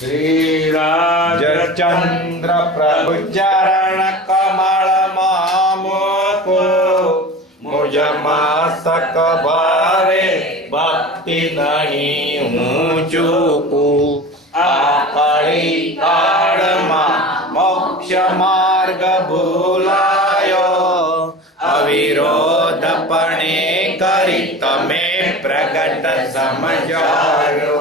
श्रीराजचंद्र प्रभु चरण कमल मामोको मुझ मासक भारे भक्ति नहीं हूँ चूकू आकड़ी काल मोक्ष मार्ग भूलायो अविरोध पणे करी तमे प्रगट समझायो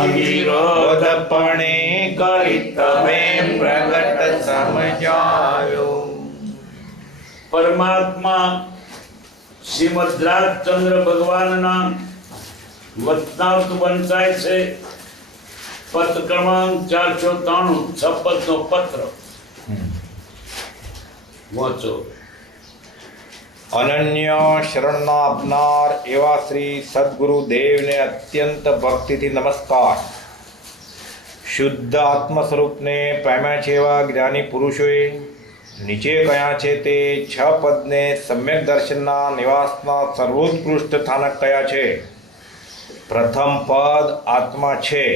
अविरोधपणे करी तमे प्रगट समझायो। परमात्मा श्रीमद રાજચંદ્ર ભગવાનના વતનાવત વંચાય છે। પત્ર ક્રમાંક 493 શપથનો પત્ર વાંચો। અનન્ય શરણના આપનાર એવા શ્રી સદગુરુ દેવને અત્યંત ભક્તિથી નમસ્કાર। શુદ્ધ આત્મ સ્વરૂપને પામ્યા છે એવા જ્ઞાની પુરુષોએ નીચે કયા છે તે 6 પદને સમ્યક દર્શનના નિવાસના સર્વોત્કૃષ્ટ સ્થાનક કયા છે। પ્રથમ પદ આત્મા છે।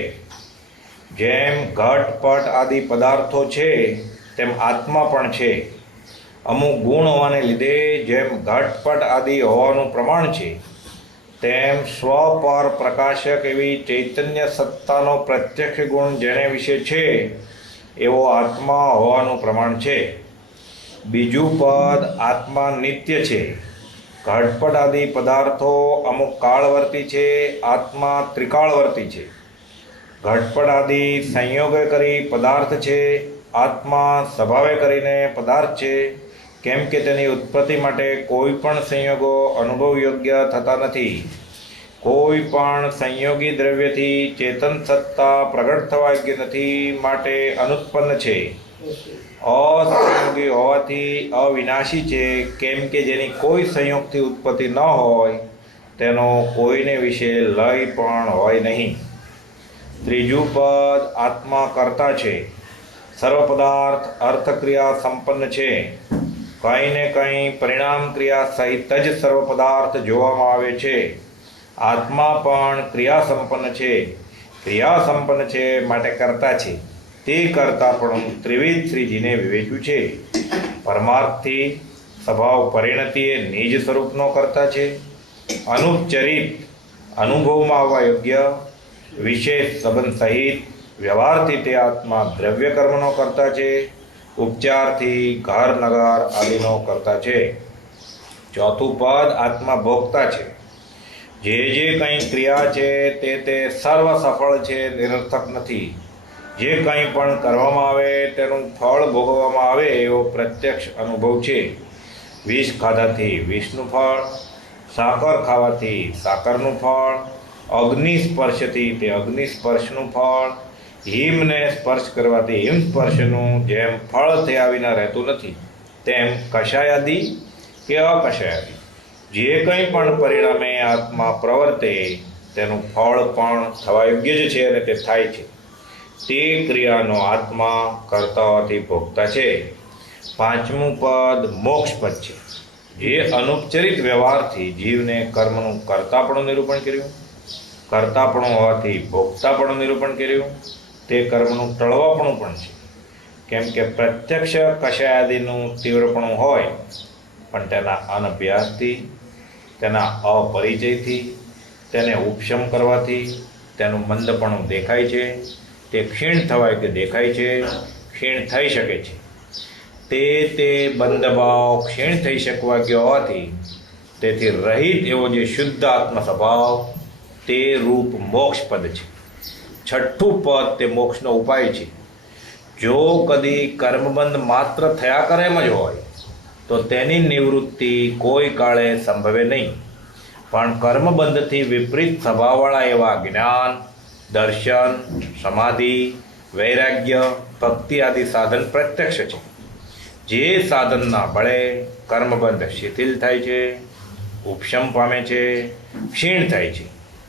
જેમ ઘટ પટ આદિ પદાર્થો છે તેમ આત્મા પણ છે। અમુક ગુણ હોવાને લીધે જેમ ઘટપટ આદિ હોવાનું પ્રમાણ છે તેમ સ્વ પર પ્રકાશક એવી ચૈતન્ય સત્તાનો પ્રત્યક્ષ ગુણ જેને વિશે છે એવો આત્મા હોવાનું પ્રમાણ છે। બીજું પદ આત્મા નિત્ય છે। ઘટપટ આદિ પદાર્થો અમુક કાળવર્તી છે, આત્મા ત્રિકાળવર્તી છે। ઘટપટ આદિ સંયોગે કરી પદાર્થ છે, આત્મા સ્વભાવે કરીને પદાર્થ છે। કેમ કે તેની ઉત્પત્તિ માટે કોઈ પણ સંયોગો અનુભવ યોગ્ય થતા નથી। કોઈ પણ સંયોગી દ્રવ્યથી ચેતન સત્તા પ્રગટ થવા યોગ્ય નથી, માટે અનુત્પન્ન છે। અસંયોગી હોવાથી અવિનાશી છે। કેમ કે જેની કોઈ સંયોગથી ઉત્પત્તિ ન હોય તેનો કોઈને વિશે લય પણ હોય નહીં। ત્રીજું પદ આત્મા કર્તા છે। સર્વ પદાર્થ અર્થક્રિયા સંપન્ન છે। કંઈ ને કંઈ પરિણામ ક્રિયા સહિત જ સર્વ પદાર્થ જોવામાં આવે છે। આત્મા પણ ક્રિયા સંપન્ન છે। ક્રિયા સંપન્ન છે માટે કર્તા છે। તે કર્તાપણું ત્રિવિધ શ્રીજીને વિવેચ્યું છે। પરમાર્થથી સ્વભાવ પરિણતિએ નિજ સ્વરૂપનો કર્તા છે। અનુપચરિત અનુભવમાં આવવા યોગ્ય વિશેષ સંબંધ સહિત વ્યવહારથી તે આત્મા દ્રવ્ય કર્મનો કર્તા છે। ઉપચારથી ઘર નગર આદિનો કરતા છે। ચોથું પદ આત્મા ભોગતા છે। જે કંઈ ક્રિયા છે તે સર્વ સફળ છે, નિરર્થક નથી। જે કંઈ પણ કરવામાં આવે તેનું ફળ ભોગવવામાં આવે એવો પ્રત્યક્ષ અનુભવ છે। વિષ ખાધાથી વિષનું ફળ, સાકર ખાવાથી સાકરનું ફળ, અગ્નિ સ્પર્શથી તે અગ્નિ સ્પર્શનું ફળ, હિમને સ્પર્શ કરવાથી હિમ સ્પર્શનું જેમ ફળ થયા વિના રહેતું નથી તેમ કષાયાદી કે અકષાયાદી જે કંઈ પણ પરિણામે આત્મા પ્રવર્તે તેનું ફળ પણ થવા યોગ્ય જ છે અને તે થાય છે। તે ક્રિયાનો આત્મા કરતા હોવાથી ભોગતા છે। પાંચમું પદ મોક્ષ પદ છે। જે અનુપચરિત વ્યવહારથી જીવને કર્મનું કર્તાપણું નિરૂપણ કર્યું, કર્તાપણું હોવાથી ભોગતાપણું નિરૂપણ કર્યું। તે કર્મનું ટળવાપણું પણ છે। કેમ કે પ્રત્યક્ષ કષાયાદિનું તીવ્રપણું હોય પણ તેના અનભ્યાસથી, તેના અપરિચયથી, તેને ઉપશમ કરવાથી તેનું મંદપણું દેખાય છે। તે ક્ષીણ થવાય કે દેખાય છે, ક્ષીણ થઈ શકે છે। તે બંધભાવ ક્ષીણ થઈ શકવા ગયો હોવાથી તેથી રહિત એવો જે શુદ્ધ આત્મ સ્વભાવ તે રૂપ મોક્ષ પદ છે। છઠ્ઠું પદ તે મોક્ષનો ઉપાય છે। જો કદી કર્મબંધ માત્ર થયા કરે એમ જ હોય તો તેની નિવૃત્તિ કોઈ કાળે સંભવે નહીં, પણ કર્મબંધથી વિપરીત સ્વભાવવાળા એવા જ્ઞાન, દર્શન, સમાધિ, વૈરાગ્ય, ભક્તિ આદિ સાધન પ્રત્યક્ષ છે। જે સાધનના બળે કર્મબંધ શિથિલ થાય છે, ઉપશમ પામે છે, ક્ષીણ થાય છે,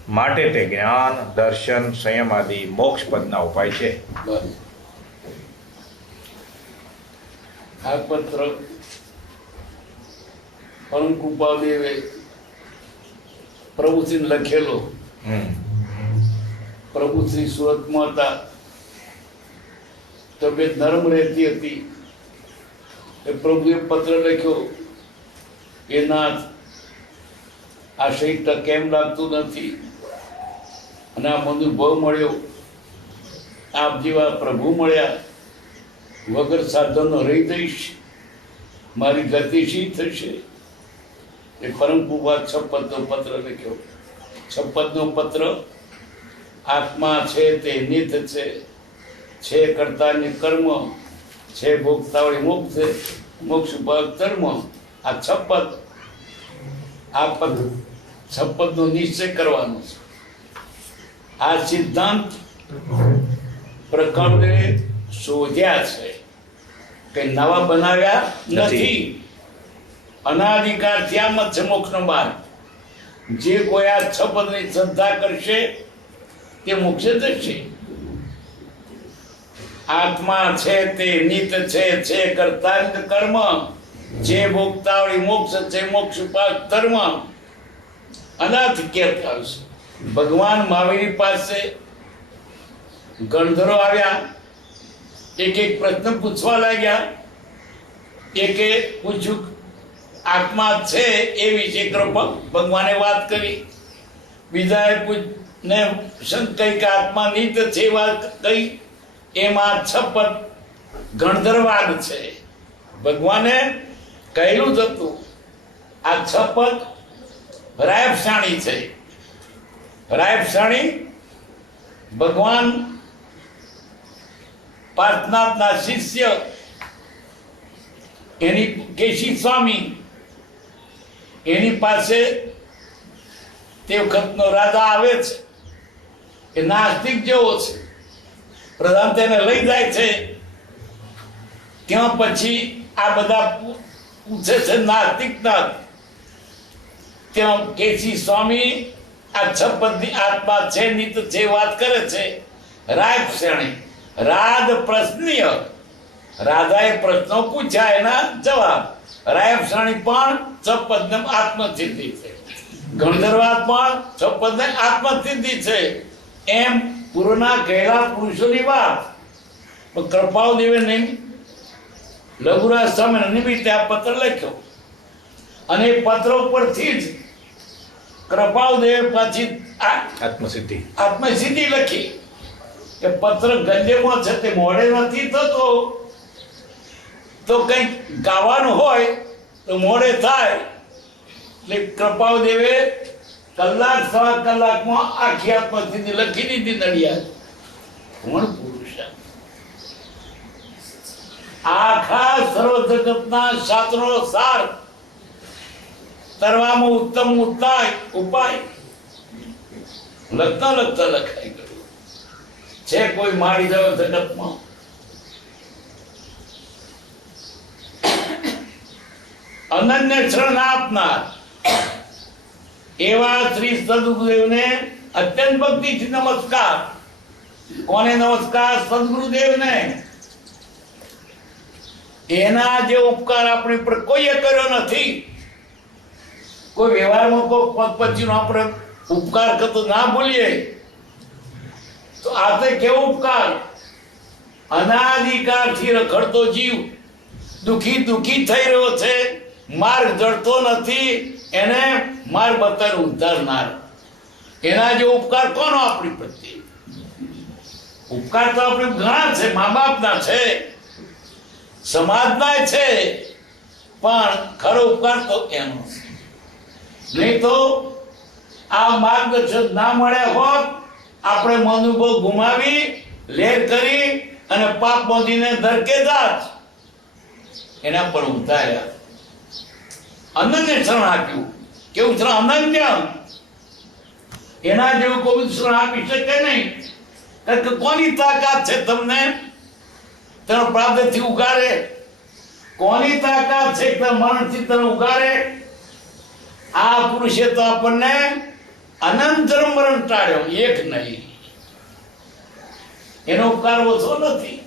માટે તે જ્ઞાન, દર્શન, સંયમ આદિ મોક્ષ પદના ઉપાય છે। આ પત્ર અંકુપાદેવે પ્રભુજીને લખેલો પ્રભુ શ્રી સુરતમાં હતા, તબિયત નરમ રહેતી હતી. એ પ્રભુએ પત્ર લખ્યો, એ નાથ, આ 60 કેમ લાગતું નથી, અને આ અનુભવ મળ્યો, આપ જેવા પ્રભુ મળ્યા, વગર સાધનનો રહી જઈશ, મારી ગતિ શી થશે? એ પરમ કૃપા 56નો પત્ર લખ્યો. 56નો પત્ર, આત્મા છે તે નિત છે કર્તાની કર્મ, છે ભોગતાવળી મોક્ષ, મોક્ષ ભાગ ધર્મ. આ 56 આ પદ 56નો નિશ્ચય કરવાનો છે. આ સિદ્ધાંત પ્રકરણે શોધ્યા છે, કે નવા બનાવ્યા નથી. અનાદિકાળથી આ મત છે મોક્ષનો માર્ગ. જે કોઈ આ 56ની શ્રદ્ધા કરશે તે મોક્ષે જશે. આત્મા છે તે નિત છે કર્તા કર્મ, જે ભોગતાવળી મોક્ષ છે મોક્ષ પાક ધર્મ. અનાથ કેત આવશે. ભગવાન મહાવીર પાસે ગણધરો આવ્યા, એક પ્રશ્ન પૂછવા લાગ્યા. એકે પૂછ્યું આત્મા છે એ વિશે ભગવાને વાત કરી. બીજાએ ને શંકા કે આત્મા નિત છે વાત કહી. એમાં 56 ગણધરવાદ છે. ભગવાને કહેલું જ હતું આ 56 રાયપસાણી છે. રાયપસાણી ભગવાન પાર્થનાથના શિષ્ય એની કેશી સ્વામી, એની પાસે તે વખતનો રાજા આવે છે, એ નાસ્તિક જેવો છે. પ્રધાન તેને લઈ જાય છે. ત્યાં પછી આ બધા પૂછે છે નાસ્તિકના. ત્યાં કેશી સ્વામી આ 56ની આત્મા છે નિત છે વાત કરે છે. રાયપસાણી રાજ પ્રશ્નીય, રાજાએ પ્રશ્નો પૂછ્યા, એના જવાબ. રાયપસાણી પણ 56 આત્મસિદ્ધિ છે. ગણધરવાદ પણ 56 આત્મસિદ્ધિ છે. એમ પૂર્વના કહેલા પુરુષોની વાત. કૃપાળદેવે નહીં લઘુરાજ સ્વામીના નિમિત્તે આ પત્ર લખ્યો, અને એ પત્ર ઉપરથી જ કૃપાળદેવે પછી આત્મસિદ્ધિ લખી. કે પત્ર ગંજેમાં છે તે મોડે નથી થતો, તો કંઈક ગાવાનું હોય તો મોડે થાય. એટલે કૃપાળદેવે કલાક સવા કલાકમાં આખી આત્મસિદ્ધિ લખી દીધી. નડિયાદ કોણ પુરુષ? આખા સર્વ જગતના શાસ્ત્રોનો સાર તરવામાં ઉત્તમ ઉપાય લખતા લખાઈ ગયું છે. કોઈ મારી જાવ જગતમાં? અનન્ય શરણ આપનાર એવા શ્રી સદગુરુદેવને અત્યંત ભક્તિથી નમસ્કાર. કોને નમસ્કાર? સદગુરુદેવને. એના જે ઉપકાર આપણી પર કોઈએ કર્યો નથી. કોઈ વ્યવહારમાં કોઈ પદ પછીનો આપણે ઉપકાર કરતો ના ભૂલીએ તો આ તો કેવો ઉપકાર! અનાદિકાળથી રખડતો જીવ દુખી થઈ રહ્યો છે, માર્ગ જડતો નથી, એને માર્ગ બતાવી ઉદ્ધારનાર. એના જે ઉપકાર કોનો આપણી પ્રત્યે? ઉપકાર તો આપણે ઘણા છે, મા બાપના છે, સમાજના છે, પણ ખરો ઉપકાર તો એનો છે. નહીં તો આ માર્ગદર્શન ના મળ્યા હોત, આપણે મનોભાવ ગુમાવી લેર કરી અને પાપ બાંધીને ધરકે જાત. એના પર ઉતાર્યા, અનન્ય શરણ આપ્યું. કેવું શરણ? અનન્ય. એના જેવું કોઈ શરણ આપી શકે નહીં. કારણ કે કોની તાકાત છે તમને પ્રાપ્તથી ઉગારે? કોની તાકાત છે કે મરણથી તને ઉગારે? આ પુરુષે તો આપણને અનંત મરણ ટાળ્યો, એક નહીં. એનો ઉપકાર ઓછો નથી.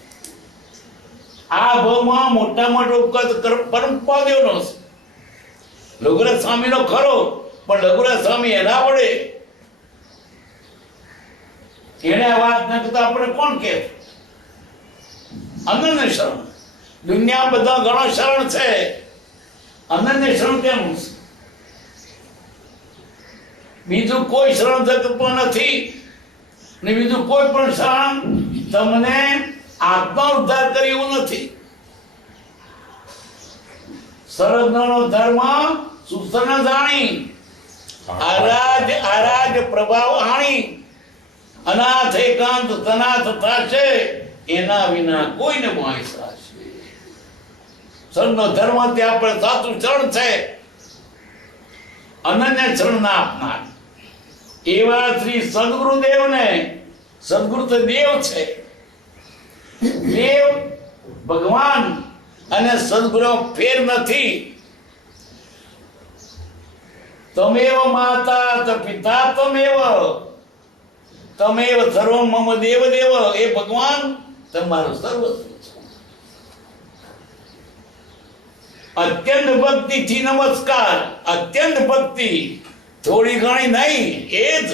આ ભાવમાં મોટા મોટો ઉપકાર પરમ પાદ્યોનો છે. લઘુરાજ સ્વામીનો ખરો, પણ લઘુરાજ સ્વામી એના વડે એને આ વાત ન કરતા આપણે કોણ કે અનન્ય શરણ. દુનિયા બધા ઘણો શરણ છે, અનન્ય શરણ કેનું છે? બીજું કોઈ શરણ જગતમાં નથી ને બીજું કોઈ પણ શરણ તમને આત્મા ઉદ્ધાર કરે એવું નથી. સરળનો ધર્મ સુસન જાણી આરાજ પ્રભાવ આણી અનાથ એકાંત તનાથ થશે એના વિના કોઈને મોહ થશે. સરનો ધર્મ ત્યાં પણ સાચું શરણ છે, અનન્ય શરણ ના આપનાર એવા શ્રી સદગુરુદેવને, સદગુરુ તો દેવ છે, દેવ ભગવાન અને સદગુરુ ફેર નથી. તમેવ માતા ત પિતા તમેવ સર્વમ મમ દેવ દેવ. એ ભગવાન તમારું સર્વસ્વ છે. અત્યંત ભક્તિથી નમસ્કાર. અત્યંત ભક્તિ, થોડી ઘણી નહીં, એ જ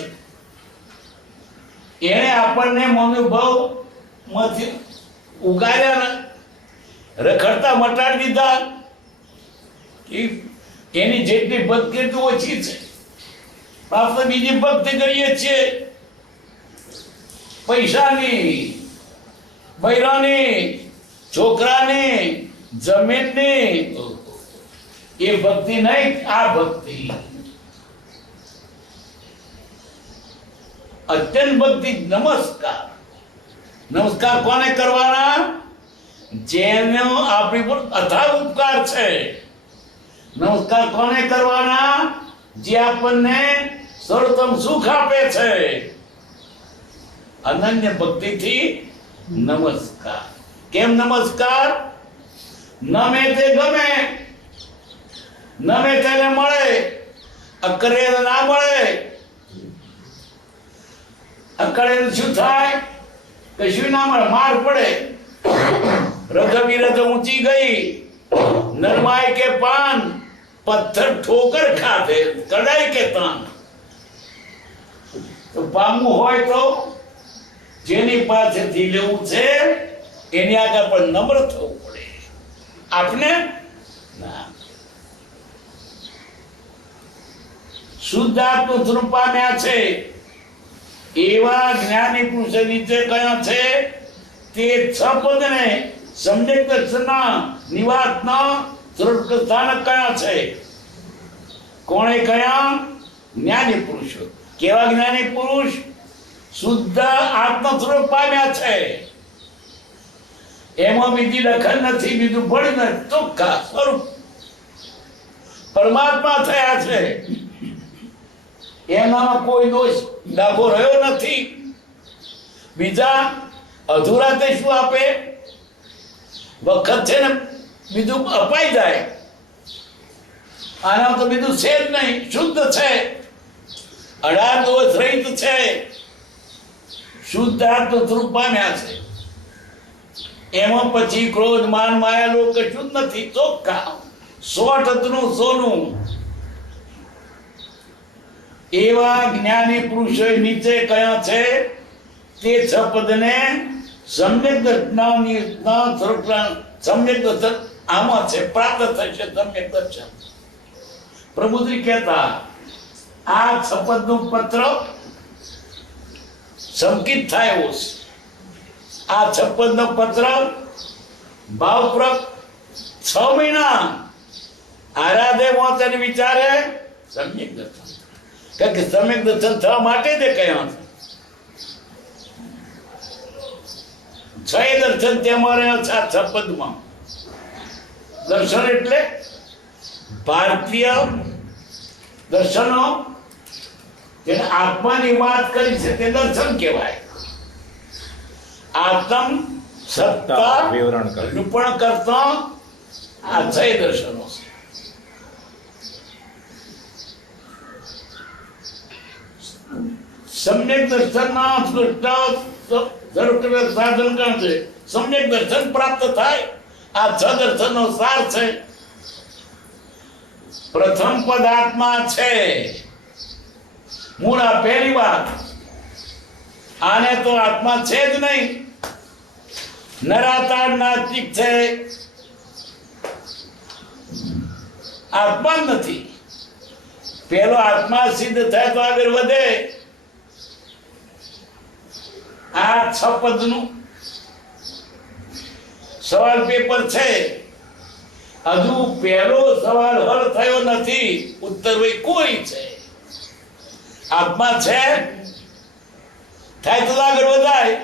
એને આપણને મનોભાવ માંથી ઉગાર્યા, રખડતા મટાડી દીધા. એની જેટલી ભક્તિ એટલી ઓછી છે. આપણે બીજી ભક્તિ કરીએ છીએ, પૈસાની, બૈરાની, છોકરાની, જમીનની. એ ભક્તિ નહીં, આ ભક્તિ અત્યંત ભક્તિ. નમસ્કાર. નમસ્કાર કોને કરવાના? જેનો આપણી પર અથાગ ઉપકાર છે. નમસ્કાર કોને કરવાના? જે આપણને સર્વોત્તમ સુખ આપે છે. અનન્ય ભક્તિથી નમસ્કાર. કેમ નમસ્કાર? નમે તે ગમે, નમે તેને મળે, અકરે ના મળે. અકરે શું થાય? કશું ના મળે, માર પડે. રથ વિરથ ઊંચી ગઈ, નરમાય કે પાન, પથ્થર ઠોકર ખાધે, કડાઈ કે તાન. તો પામવું હોય તો જેની પાસેથી લેવું છે એની આગળ પણ નમ્ર થવું પડે. આપને ના. શુદ્ધાત્મ સ્વરૂપ પામ્યા છે એવા જ્ઞાની પુરુષ નીચે કયા છે? તે છ પદને સમ્યક દર્શનના નિવાસના સ્વરૂપ સ્થાનક કયા છે? કોણે કયા? જ્ઞાની પુરુષો. કેવા જ્ઞાની પુરુષ? શુદ્ધ આત્મ સ્વરૂપ પામ્યા છે. એમાં બીજી દખલ નથી, બીજું ભળ નથી, ચોખ્ખા સ્વરૂપ પરમાત્મા થયા છે. એનામાં કોઈ દોષ ડાઘો રહ્યો નથી. બીજા અધૂરા તે શું આપે? વખત છે ને બીજું અપાઈ જાય. આના તો બીજું છે જ નહીં, શુદ્ધ છે, 18 દોષ રહિત છે, શુદ્ધ આત્મ સ્વરૂપ પામ્યા છે. એમાં પછી ક્રોધ, માન, માયા, લોભ કશું જ નથી, ચોખ્ખા 100 નું સોનું. એવા જ્ઞાની પુરુષો નીચે કયા છે? તે છ પદને સમ્યક દર્શનના સ્વરૂપ, સમ્યક દર્શન આમાં છે, પ્રાપ્ત થશે સમ્યક દર્શન. પ્રભુજી કહેતા આ શપથનું પત્ર સંકિત થાય એવો છે. આ શપથનો પત્ર ભાવપૂર્વક 6 મહિના આરાધે મોતને વિચારે સમ્યક દર્શન. કારણ કે સમ્યક દર્શન થવા માટે તે કયા છે. 6 દર્શન તમારે આ શપથમાં. દર્શન એટલે ભારતીય દર્શનો જેને આત્માની વાત કરી છે તે દર્શન કહેવાય. આત્મ સત્તા વિવરણ કરે, નિરૂપણ કરતા આ 6 દર્શનો છે. સમ્યક દર્શનના સાધન કાં છે? સમ્યક દર્શન પ્રાપ્ત થાય. આ 6 દર્શનનો સાર છે. પ્રથમ પદ આત્મા છે. મૂળ આ પહેલી વાત. આને તો આત્મા છે જ નહીં. નરાતાર નાસ્તિક છે, આત્મા જ નથી. પેલો આત્મા સિદ્ધ થાય તો આગળ વધે. આ 6 પદનું સવાલ પેપર છે. હજુ પહેલો સવાલ હલ થયો નથી. ઉત્તર ભાઈ કોઈ છે. આત્મા છે થાય તો આગળ વધાય.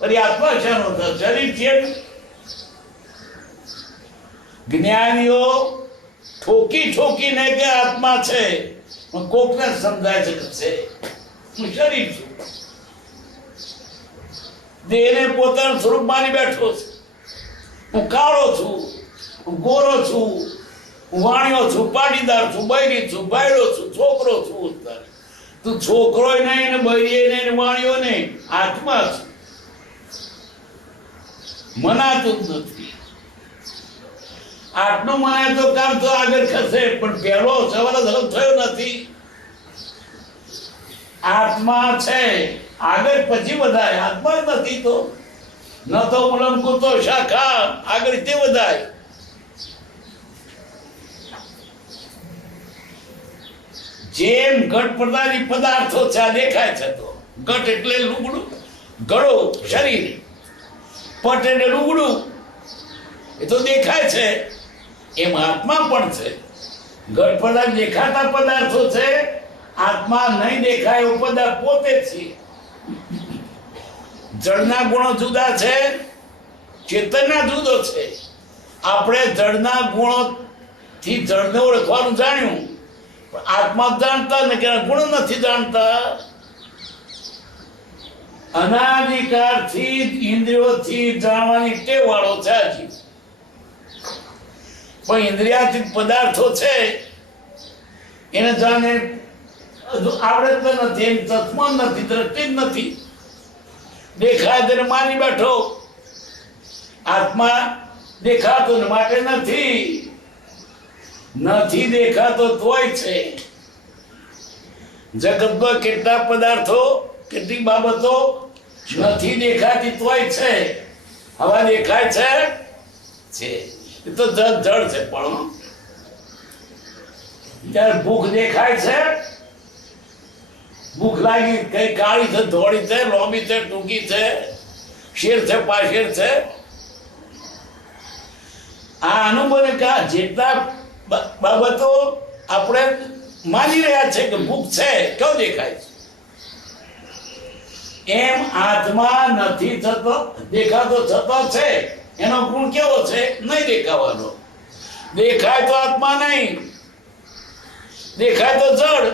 પણ આત્મા શાનો થાય? શરીર છે. જ્ઞાનીઓ ઠોકી ઠોકીને કે આત્મા છે, પણ કોકને સમજાય છે કે છે હું શરીર છું. દેહને પોતાનું સ્વરૂપ માની બેઠો છે. હું કાળો છું, હું ગોરો છું, હું વાણિયો છું, પાટીદાર છું, બૈરી છું, બાયડો છું, છોકરો છું. તું છોકરો નહીં ને બૈરી નહીં ને વાણિયો નહીં, આત્મા છું. મનાતું જ નથી. આટલું મનાય તો કામ તો આગળ ખસે. પણ પહેલો સવાલ જ હલ થયો નથી. આત્મા છે આગળ પછી વધાય. આત્મા જ નથી તો ન તો ઉલંકુ તો શાખા આગળ તે વધાય. જેમ ઘટ પ્રદાની પદાર્થો છે આ દેખાય છે. તો ઘટ એટલે લુગડું, ગળો શરીર, પટ એટલે લુગડું, એ તો દેખાય છે. એમ આત્મા પણ છે. ઘટ પદાર્થ દેખાતા પદાર્થો છે. આત્મા નહીં દેખાય એવો પદાર્થ પોતે છે. જળના ગુણો જુદા છે, ચેતનના જુદો છે. આપણે જળના ગુણો થી જળને ઓળખવાનું જાણ્યું, પણ આત્મા જાણતા ને કે ગુણ નથી જાણતા. અનાદિકાળથી ઇન્દ્રિયોથી જાણવાની ટેવ વાળો છે આ જીવ. પણ ઇન્દ્રિયાતીત પદાર્થો છે એને જાણે આવડે જ નથી. એમ તત્માં નથી, દ્રષ્ટિ જ નથી. દેખાય તેને માની બેઠો. આત્મા દેખાતો ને માટે નથી. નથી દેખાતો તોય છે. જગતમાં કેટલા પદાર્થો, કેટલી બાબતો નથી દેખાતી તોય છે. હવા દેખાય છે, એ તો જળ છે. પણ ત્યારે ભૂખ દેખાય છે. ભૂખ લાગી, કઈ કાળી છે, ધોળી છે, લોબી છે, ટૂંકી છે, શેર છે, પાશેર છે. આ અનુભવ કે જેટલા બાબતો આપણે માની રહ્યા છે કે ભૂખ છે, કેવું દેખાય છે. એમ આત્મા નથી થતો, દેખાતો થતો છે. એનો ગુણ કેવો છે? નહીં દેખાવાનો. દેખાય તો આત્મા નહીં, દેખાય તો જળ.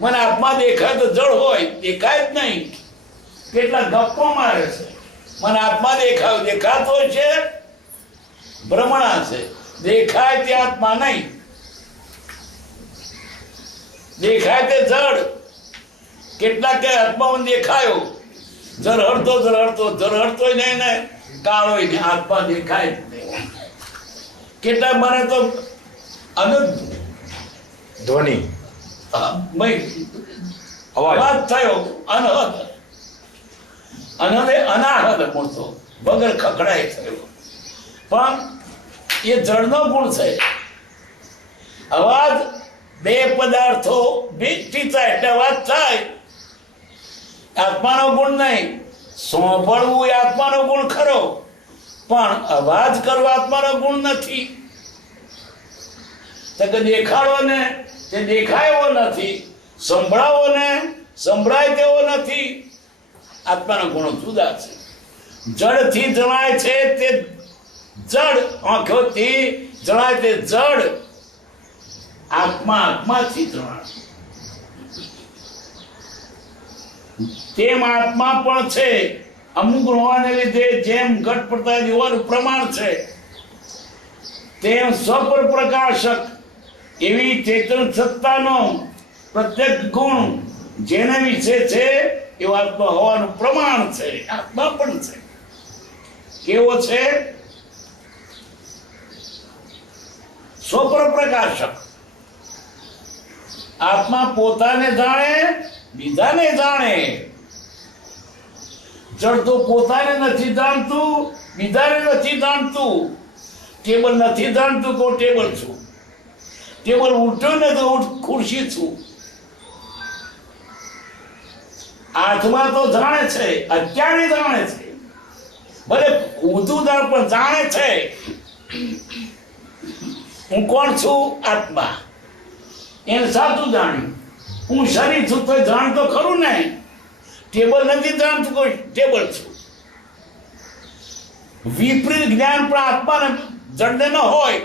મને આત્મા દેખાય તો જળ હોય, દેખાય જ નહીં. કેટલા ગપ્પો મારે છે. મને આત્મા દેખાય, દેખાતો છે ભ્રમણા છે. દેખાય તે આત્મા નહીં, દેખાય તે જળ. કેટલા કે આત્મા દેખાયો, જરહડતો જરહડતો નહીં ને કાળો ને આત્મા દેખાય જ નહીં. કેટલા મને તો ધ્વનિ અવાજ થયો, અનહદ અનાહદ મળતો, વગર ખખડાય થયો. પણ એ જળનો ગુણ છે. અવાજ બે પદાર્થો ભેગથી થાય એટલે અવાજ થાય. આત્માનો ગુણ નહીં. સાંભળવું એ આત્માનો ગુણ ખરો, પણ અવાજ કરવો આત્માનો ગુણ નથી. તો કે દેખાડો ને તે દેખાય એવો નથી, સંભળાવો ને સંભળાય તેવો નથી. આત્માના ગુણો જુદા છે. જડથી જણાય છે તે જડ, આંખોથી જણાય તે જડ. આત્માથી જણાય. તેમ આત્મા પણ છે. અમુક હોવાને લીધે જેમ ઘટ પડતા હોવાનું પ્રમાણ છે, તેમ સ્વપર પ્રકાશક એવી ચેતન સત્તાનો પ્રત્યેક ગુણ જેના વિશે છે એવો આત્મા હોવાનું પ્રમાણ છે. આત્મા પણ છે. કેવો છે? સ્વપર પ્રકાશક. આત્મા પોતાને જાણે બીજાને જાણે. જળ તો પોતાને નથી જાણતું, બીજાને નથી જાણતું. ટેબલ નથી જાણતું કે હું ટેબલ છું. ટેબલ ઉઠ્યો ને તો હું ખુરશી છું. આત્મા તો જાણે છે, અત્યારે જાણે છે, ભલે ઊંધું જાણ પણ જાણે છે હું કોણ છું. આત્મા એને સાચું જાણ્યું. હું શરીર છું તો જાણતો ખરું ને. ટેબલ નથી જાણતું કોઈ ટેબલ છું. વિપરીત જ્ઞાન પણ આત્માને જડને ન હોય.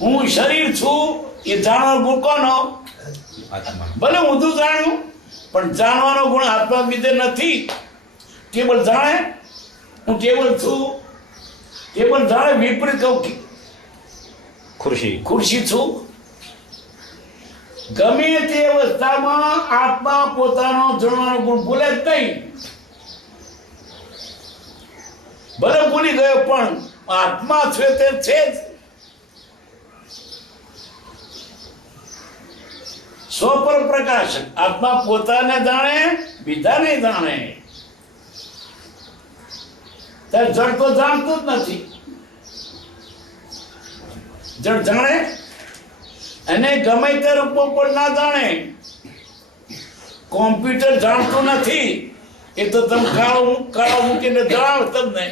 હું શરીર છું એ જાણવાનો ગુણ કોનો? ભલે ઊંધું જાણ્યું પણ જાણવાનો ગુણ આત્મા બીજે નથી. ટેબલ જાણે હું ટેબલ છું. ટેબલ જાણે વિપરીત કહું ખુરશી છું. ગમે તે અવસ્થામાં આત્મા પોતાનો જાણવાનો ગુણ ભૂલે જ નહીં. ભલે ભૂલી ગયો પણ આત્મા છે તે છે જ. સ્વપર પ્રકાશ આત્મા પોતાને જાણે, બીજાને જાણે. જળ તો જાણતું જ નથી. જળ જાણે અને ગમે તે રૂપો પણ ના જાણે. કોમ્પ્યુટર જાણતું નથી. એ તો તમે કાળો મૂકીને જાણો તમને.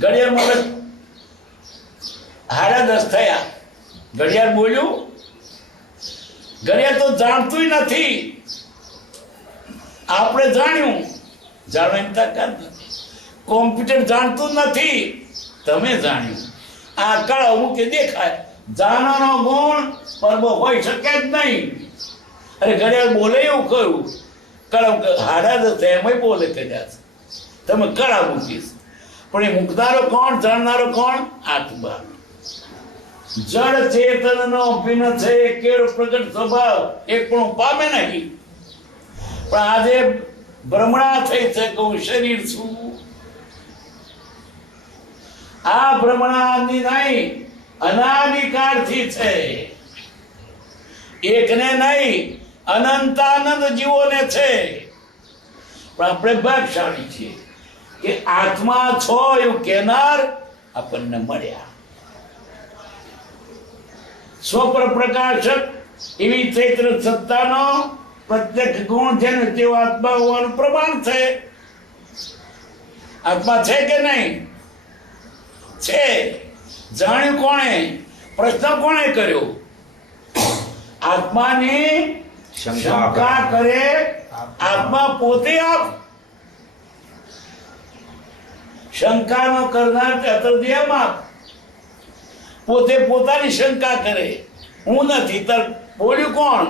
ઘડિયાળમાં 10:30 થયા, ઘડિયાળ બોલ્યું. ઘડિયાળ તો જાણતું નથી. આપણે જાણ્યું, જાણવાની તાકાત નથી. કોમ્પ્યુટર જાણતું નથી, તમે જાણ્યું. આ કાળો મૂકી દેખાય. જાણવાનો ગુણ પરબો હોઈ શકે જ નહીં. અરે ઘડિયાળ બોલે એવું કહ્યું. કળા 10:30 એમ બોલે કદાચ તમે કળા મૂકીશ. પણ એ મૂકનારો કોણ? જાણનારો કોણ? આત્મા. જળ ચેતનનો ભિન્ન છે કેળ પ્રગટ સ્વભાવ એક પણ પામે નહીં. પણ આજે ભ્રમણા થઈ છે કે હું શરીર છું. આ ભ્રમણાની નહીં, અનાદિકાળથી છે. એકને નહીં, અનંતાનંદ જીવોને છે. પણ આપણે ભાગશાળી છીએ કે આત્મા છો એવું કહેનાર આપણને મળ્યા. સ્વપર પ્રકાશક એવી ચૈત્ર સત્તાનો પ્રત્યક્ષ ગુણ છે ને તેવો આત્મા હોવાનું પ્રમાણ છે. આત્મા છે કે નહીં? છે. જાણ્યું કોણે? પ્રશ્ન કોણે કર્યો? આત્માની શંકા કરે આત્મા પોતે. આપ શંકાનો કરનાર અતર્દેહમાં પોતે પોતાની શંકા કરે. હું નથી તર બોલ્યું કોણ?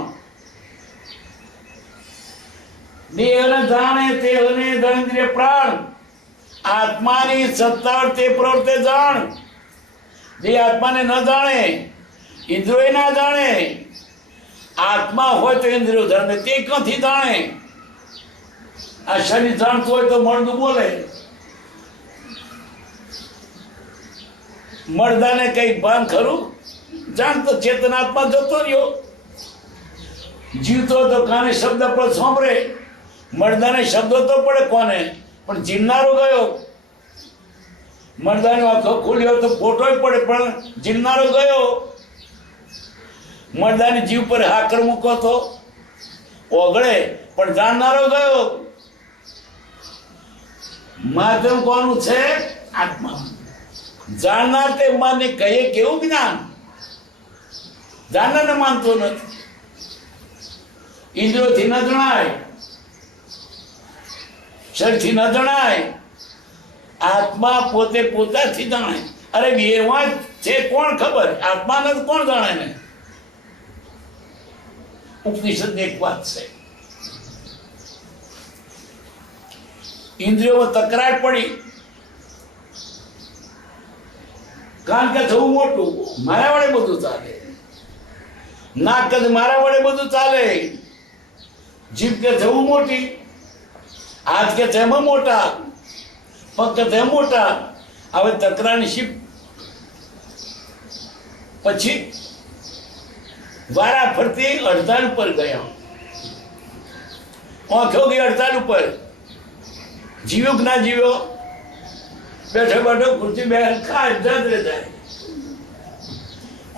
દેહને જાણે તેહને દરિદ્ર પ્રાણ. આત્માની સત્તા તે પ્રવૃત્તિ જાણ. જે આત્માને ન જાણે, ઇન્દ્રિયો ના જાણે. આત્મા હોય તો ઇન્દ્રિયો જાણે, તે ક્યાંથી જાણે? આ શરીર જાણતું હોય તો મળદું બોલે. મળદાને કઈ ભાન ખરું? જાણતો ચેતનાત્મા જતો રહ્યો. જીવતો તો કાને શબ્દ પર સાંભળે. મળદાને શબ્દો તો પડે કોને? પણ જીવનારો ગયો. મળદાનો આંખો ખુલ્યો તો ફોટોય પડે પણ જીવનારો ગયો. મળદાની જીવ પર હાકર મૂકો તો ઓગળે પણ જાણનારો ગયો. માધ્યમ કોનું છે? આત્મા. જાણનાર તે માને કહીએ કેવું જ્ઞાન? જાણનારને માનતો નથી. ઇન્દ્રિયોથી ન જણાય, શરીરથી ન જણાય. આત્મા પોતે પોતાથી જાણે. અરે એવા છે કોણ ખબર? આત્માને કોણ જાણે ને? ઉપનિષદ એક વાત છે. ઇન્દ્રિયોમાં તકરાર પડી. કાન કે થવું મોટું, મારા વડે બધું ચાલે. નાક કે મારા વડે બધું ચાલે. જીભ કે થવું મોટી, હાથ કે તેમાં મોટા, પગ કે તેમ મોટા. હવે તકરારની શીપ પછી વારા ફરતી અડધાન પર ગયા. આંખો ગઈ હડતાલ ઉપર, જીવ્યો કે ના જીવ્યો? બેઠો બેઠો ખુરશી બેઠ ખાય જત રે જાય.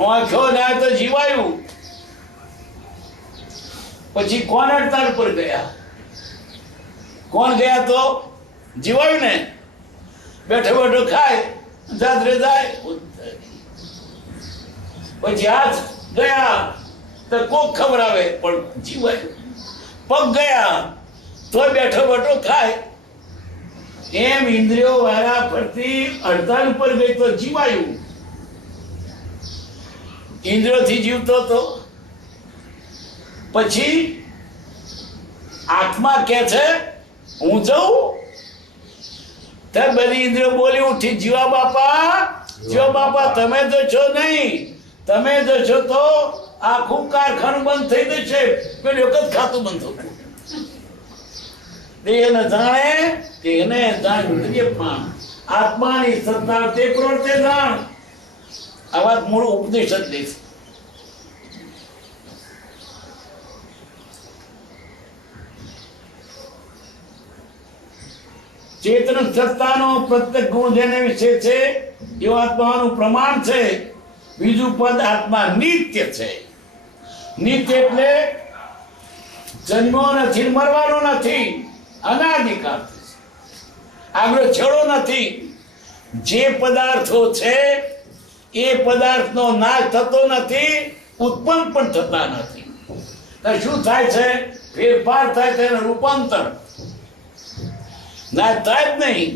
આંખો ના તો જીવાયું. પછી કોણ હડતાલ ઉપર ગયા? કોણ ગયા? તો જીવાયું ને. બેઠો બેઠો ખાય જત રે જાય. પછી હાથ ગયા તો કોક ખબર આવે પણ જીવાયું. પગ ગયા તો બેઠો બેઠો ખાય. એમ ઇન્દ્રિયો વાળા પરથી હડતાલ ઉપર ગઈ તો જીવાયું. ઇન્દ્રિયોથી જીવતો તો પછી આત્મા કે છે હું જઉં. ત્યારે બધી ઇન્દ્રિયો બોલી ઉઠી, જીવા બાપા તમે તો છો નહીં. તમે જશો તો આખું કારખાનું બંધ થઈ જશે. પેલી વખત ખાતું બંધ થતું. દેહને જાણે તેને જાણ ઇન્દ્રિય પણ આત્માની સત્તા તે પ્રવર્તે જાણ. આ વાત મૂળ ઉપદેશ જ લે છે. ચેતન સત્તાનો પ્રત્યેક ગુણ જેને વિશે છે એવો આત્માનું પ્રમાણ છે. બીજું પદ આત્મા નિત્ય છે. નિત્ય એટલે જન્મો નથી, મરવાનો નથી, અનાદિકાળ આગળ છેડો નથી. જે પદાર્થો છે એ પદાર્થનો નાશ થતો નથી, ઉત્પન્ન પણ થતા નથી. તો શું થાય છે? ફેરફાર થાય છે, રૂપાંતર. નાશ થાય જ નહીં.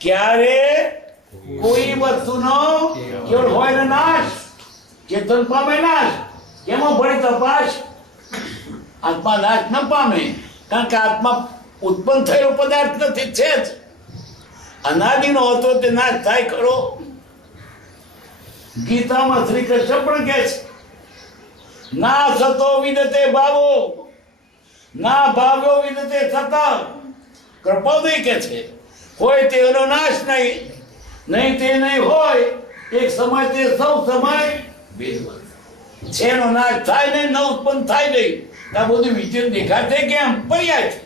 ક્યારે કોઈ વસ્તુનો કેવળ હોય ને નાશ, ચેતન પામે નાશ. કેમાં ભણી તપાસ? આત્મા નાશ ન પામે, કારણ કે આત્મા ઉત્પન્ન થયેલો પદાર્થ નથી, છે જ. અનાદિનો હતો તે નાશ થાય ખરો? ગીતામાં શ્રી કૃષ્ણ પણ કહે છે ના સતો વિદતે ભાવો ના ભાવ્યો વિદતે સત. કૃપાદય કે છે હોય તેનો નાશ નહીં, નહીં તે નહીં હોય. એક સમય તે સૌ સમય છે એનો નાશ થાય નહીં, ન ઉત્પન્ન થાય નહીં. આ બધું વિચિત્ર દેખાતે કેમ? પર્યાય છે.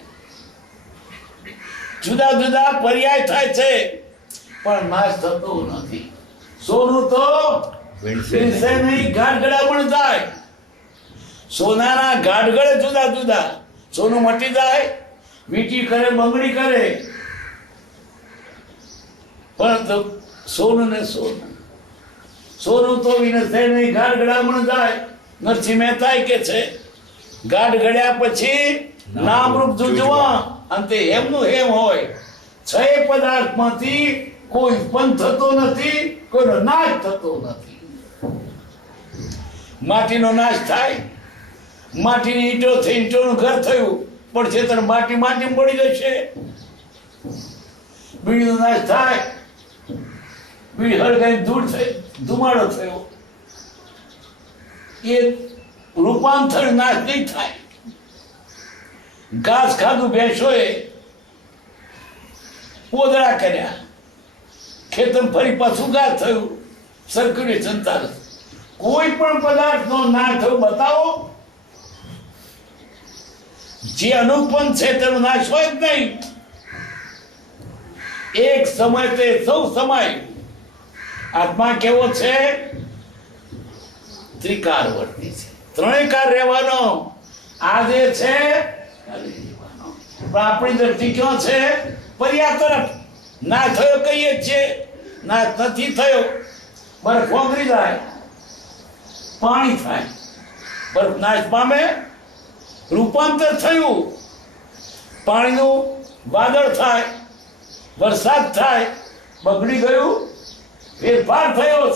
જુદા જુદા પર્યાય થાય છે પણ નાશ થતો નથી. સોનું તો વીણશે નહીં, ગાઢગડા પણ જાય. સોનાના ગાઢગડે જુદા જુદા. સોનું મટી જાય, વીંટી કરે, બંગડી કરે, પણ તો સોનું ને સોનું. સોનું તો વિનશે નહીં, ગાઢગડા પણ જાય. નરસિંહ મહેતા કે છે ગાઢ ગળ્યા પછી નામરૂપ જુજવા અંતે હેમનું હેમ હોય. છ પદાર્થમાંથી કોઈ ઉત્પન્ન થતો નથી, કોઈનો નાશ થતો નથી. માટીનો નાશ થાય, માટીની ઈંટો થઈ, ઈંટોનું ઘર થયું, પણ છેતર માટી માટી પડી જશે. બીડીનો નાશ થાય, બીડી હળગાઈ દૂર થઈ, ધુમાડો થયો. એ રૂપાંતર નાશ નહીં થાય. ઘાસ ખાધું ભેંસોએ, પોદળા કર્યા, ખેતર ફરી પાછું ઘાસ થયું, સર્ક્યુલેશન ચાલે. કોઈ પણ પદાર્થનો નાશ થયો બતાવો. જે અનુપન્ન છે તેનો નાશ હોય જ નહીં. એક સમય તે સૌ સમય. આત્મા કેવો છે? ત્રિકારવર્તી છે. ત્રણેય કાર રહેવાનો. આ જે છે પણ આપણી દ્રષ્ટિ ક્યાં છે? પર્યા તરફ. ના થયો કહીએ છીએ, ના નથી થયો. બરફ ઓગળી જાય, પાણી થાય, બરફ નાશ પામે, રૂપાંતર થયું, પાણીનું વાદળ થાય, વરસાદ થાય, બગડી ગયું, ફેરફાર થયો.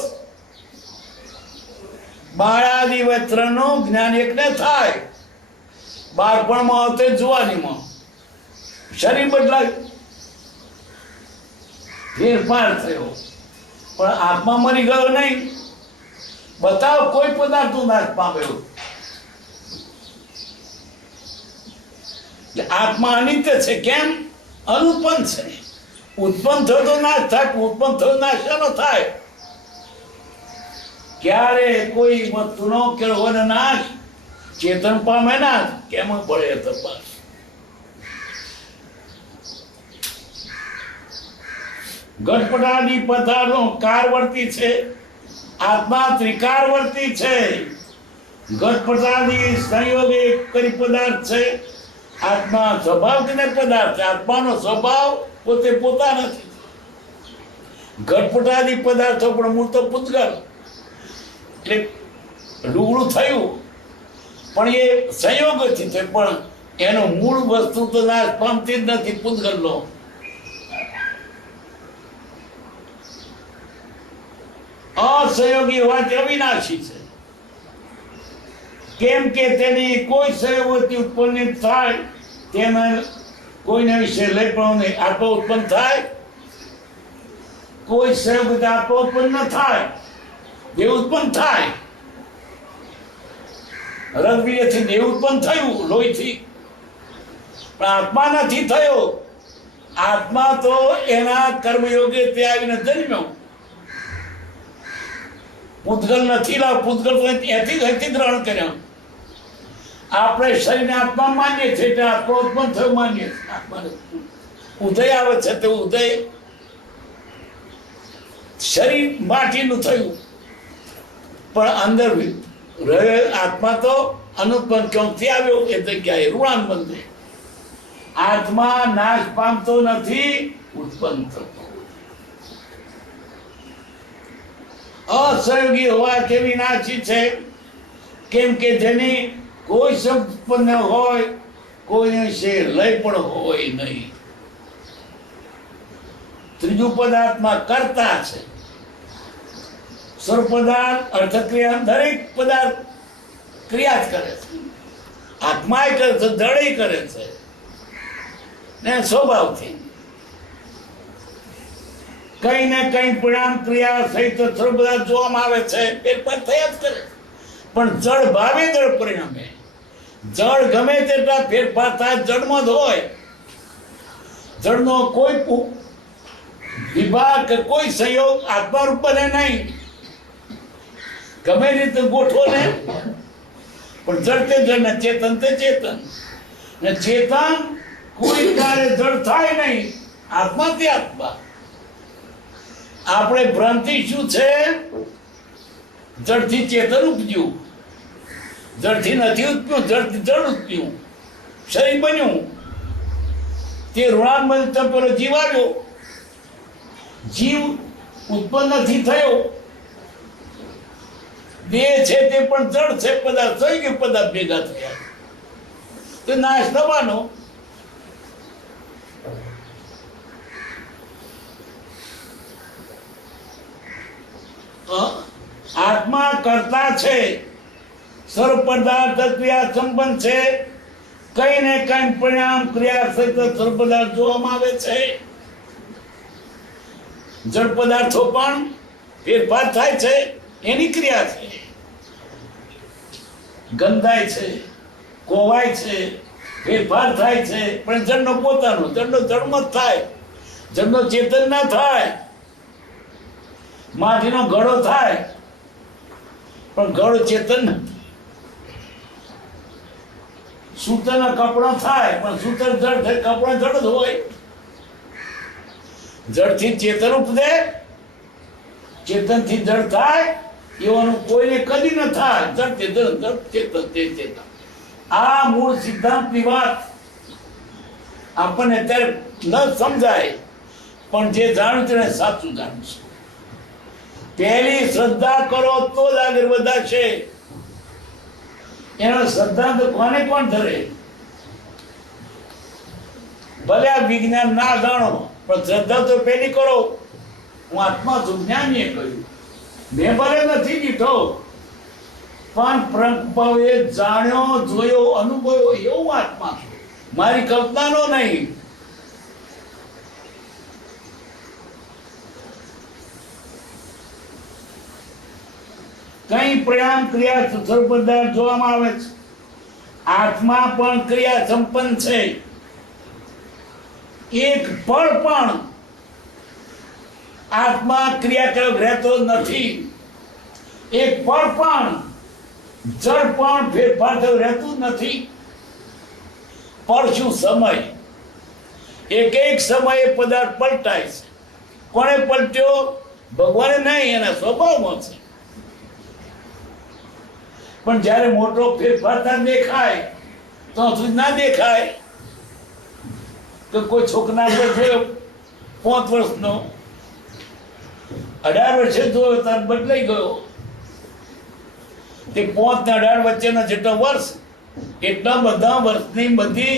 બાળાદિ વસ્ત્રનું જ્ઞાન એકને થાય. બાળપણમાં આવતે જુવાનીમાં શરીર બદલાય, ફેરફાર થયો, પણ આત્મા મરી ગયો નહીં. બતાવો કોઈ પદાર્થ નાશ પામ્યો. આત્મા અનિત્ય છે. કેમ? અનુત્પન્ન છે. ઉત્પન્ન થતો નાશ થાય, ઉત્પન્ન થતો નાશ શાનો થાય? ક્યારે કોઈ વસ્તુનો કેળવવાનો નાશ ચેતન પામે ના, કેમ પડે તપાસ. ઘટપટાદી પદાર્થો કારવર્તી છે, આત્મા ત્રિકારવર્તી છે. ઘટપટાદી સંયોગે કરી પદાર્થ છે, આત્મા સ્વભાવથી પદાર્થ છે. આત્માનો સ્વભાવ પોતે પોતા નથી. ઘટપટાદી પદાર્થો પણ મૂળ તો પૂતગલ એટલે લુગડું થયું, પણ એ સંયોગથી થયું, પણ એનો મૂળ વસ્તુ તો નાશ પામતી જ નથી પૂતગલનો. અસહયોગી હોવાથી અવિનાશી છે. કેમ કે તેની કોઈ સંયોગથી ઉત્પન્ન થાય, તેના કોઈના વિશે લઈ પણ નહીં. આત્મા ઉત્પન્ન થાય, કોઈ સંયોગથી આત્મા ઉત્પન્ન ન થાય. દેહ ઉત્પન્ન થાય, રગવીર્યથી દેહ ઉત્પન્ન થયું લોહીથી, પણ આત્મા નથી થયો. આત્મા તો એના કર્મયોગે તે આવીને જન્મ્યો. પૂતગલ નથી લાવ, પૂતગલ તો એથી ગ્રહણ કર્યો. આપણે શરીરને આત્મા માનીએ છીએ એટલે આત્મા ઉત્પન્ન થયું માનીએ છીએ. આત્માને ઉદય આવે છે તે ઉદય શરીર માટીનું થયું, પણ અંદર રહે આત્મા તો અનુત્પન્ન ક્યોંથી આવ્યો એ જગ્યાએ ઋણાન બંધે. આત્મા નાશ પામતો નથી, ઉત્પન્ન થતો. અસહયોગી હોવા કે વિનાશી છે. કેમ કે જેની કોઈ સંપન્ન હોય, કોઈ વિશે લય પણ હોય નહીં. ત્રીજું પદાર્થમાં કરતા છે. સ્વરૂપ પદાર્થ અર્થક્રિયા દરેક પદાર્થ ક્રિયા જ કરે છે. આત્મા કરે છે, જડે કરે છે ને સ્વભાવથી. કઈ ને કઈ પરિણામ ક્રિયા સહિત સ્વરૂપ પદાર્થ જોવામાં આવે છે, ફેરફાર થયા જ કરે. પણ જળ ભાવે જળ પરિણામે. જળ ગમે તેટલા ફેરફાર થાય, જળમાં જ હોય. જળનો કોઈ વિભાગ કે કોઈ સંયોગ આત્મારૂપ બને નહીં. ગમે રીતે ગોઠવો ને, પણ જળ તે જળ ને ચેતન તે ચેતન ને ચેતન કોઈ કાર્ય જળ થાય નહીં. આત્મા તે આત્મા. આપણે ભ્રાંતિ શું છે? જળથી ચેતન ઉપજ્યું, જળથી નથી ઉત્પન્ન, જળથી જળ ઉત્પન્ન, શરીર બન્યું. તે ઋણાત્મક પેલો જીવ આવ્યો. જીવ ઉત્પન્ન નથી થયો. દેહ છે તે પણ જળ છે, પદાર્થ થઈ ગયો, પદાર્થ ભેગા થયા તો નાશ થવાનો. આત્મા કરતા છે, સર્વ પદાર્થ ક્રિયા સંપન્ન છે. કઈ ને કઈ પરિણામ ક્રિયા સહિત સર્વ પદાર્થ જોવામાં આવે છે. જળ પદાર્થો પણ ફેરફાર થાય છે, એની ક્રિયા છે. ગંધાય છે, કોવાય છે, ફેરફાર થાય છે, પણ જળનો પોતાનો, જળનો જળમાં જ થાય. જળનો ચેતન ના થાય. માટીનો ઘડો થાય, પણ ઘડો ચેતન નથી. સૂતરના કપડા થાય, પણ સૂતર જળ થાય, કપડા જળ જ હોય. જળથી ચેતન ઉપજે, ચેતનથી જળ થાય, એવાનું કોઈને કદી ન થાય. જળ ચેતન, જળ ચેતન, તે ચેતન. આ મૂળ સિદ્ધાંતની વાત આપણને અત્યારે ન સમજાય, પણ જે જાણ્યું તેને સાચું જાણશે. પહેલી શ્રદ્ધા કરો તો જ આગળ વધાશે. એનો શ્રદ્ધાંત કોને કોણ ધરે? ભલે આ વિજ્ઞાન ના જાણો, પણ શ્રદ્ધા તો પેલી કરો. હું આત્મા છું, જ્ઞાનીએ કહ્યું. મેં ભલે નથી દીઠો, પણ પ્રભાવે જાણ્યો, જોયો, અનુભવ્યો એવું આત્મા છું. મારી કલ્પનાનો નહીં. કઈ પરિણામ ક્રિયા સર્વ પદાર્થ જોવામાં આવે છે. આત્મા પણ ક્રિયા સંપન્ન છે. એક પળ પણ આત્મા ક્રિયા કર્યો રહેતો નથી. એક પળ પણ જળ પણ ફેરફાર થયો રહેતું નથી. પર શું સમય? એક એક સમયે પદાર્થ પલટાય છે. કોણે પલટ્યો? ભગવાને નહીં, એના સ્વભાવમાં છે. પણ જ્યારે મોટો ફેરફાર થાય દેખાય તો સુધી ના દેખાય. તો કોઈ છોકરા પર થયો 5 વર્ષનો 18 વર્ષે જોયો તાર બદલાઈ ગયો. તે 5 ને 18 વચ્ચેના જેટલા વર્ષ એટલા બધા વર્ષની બધી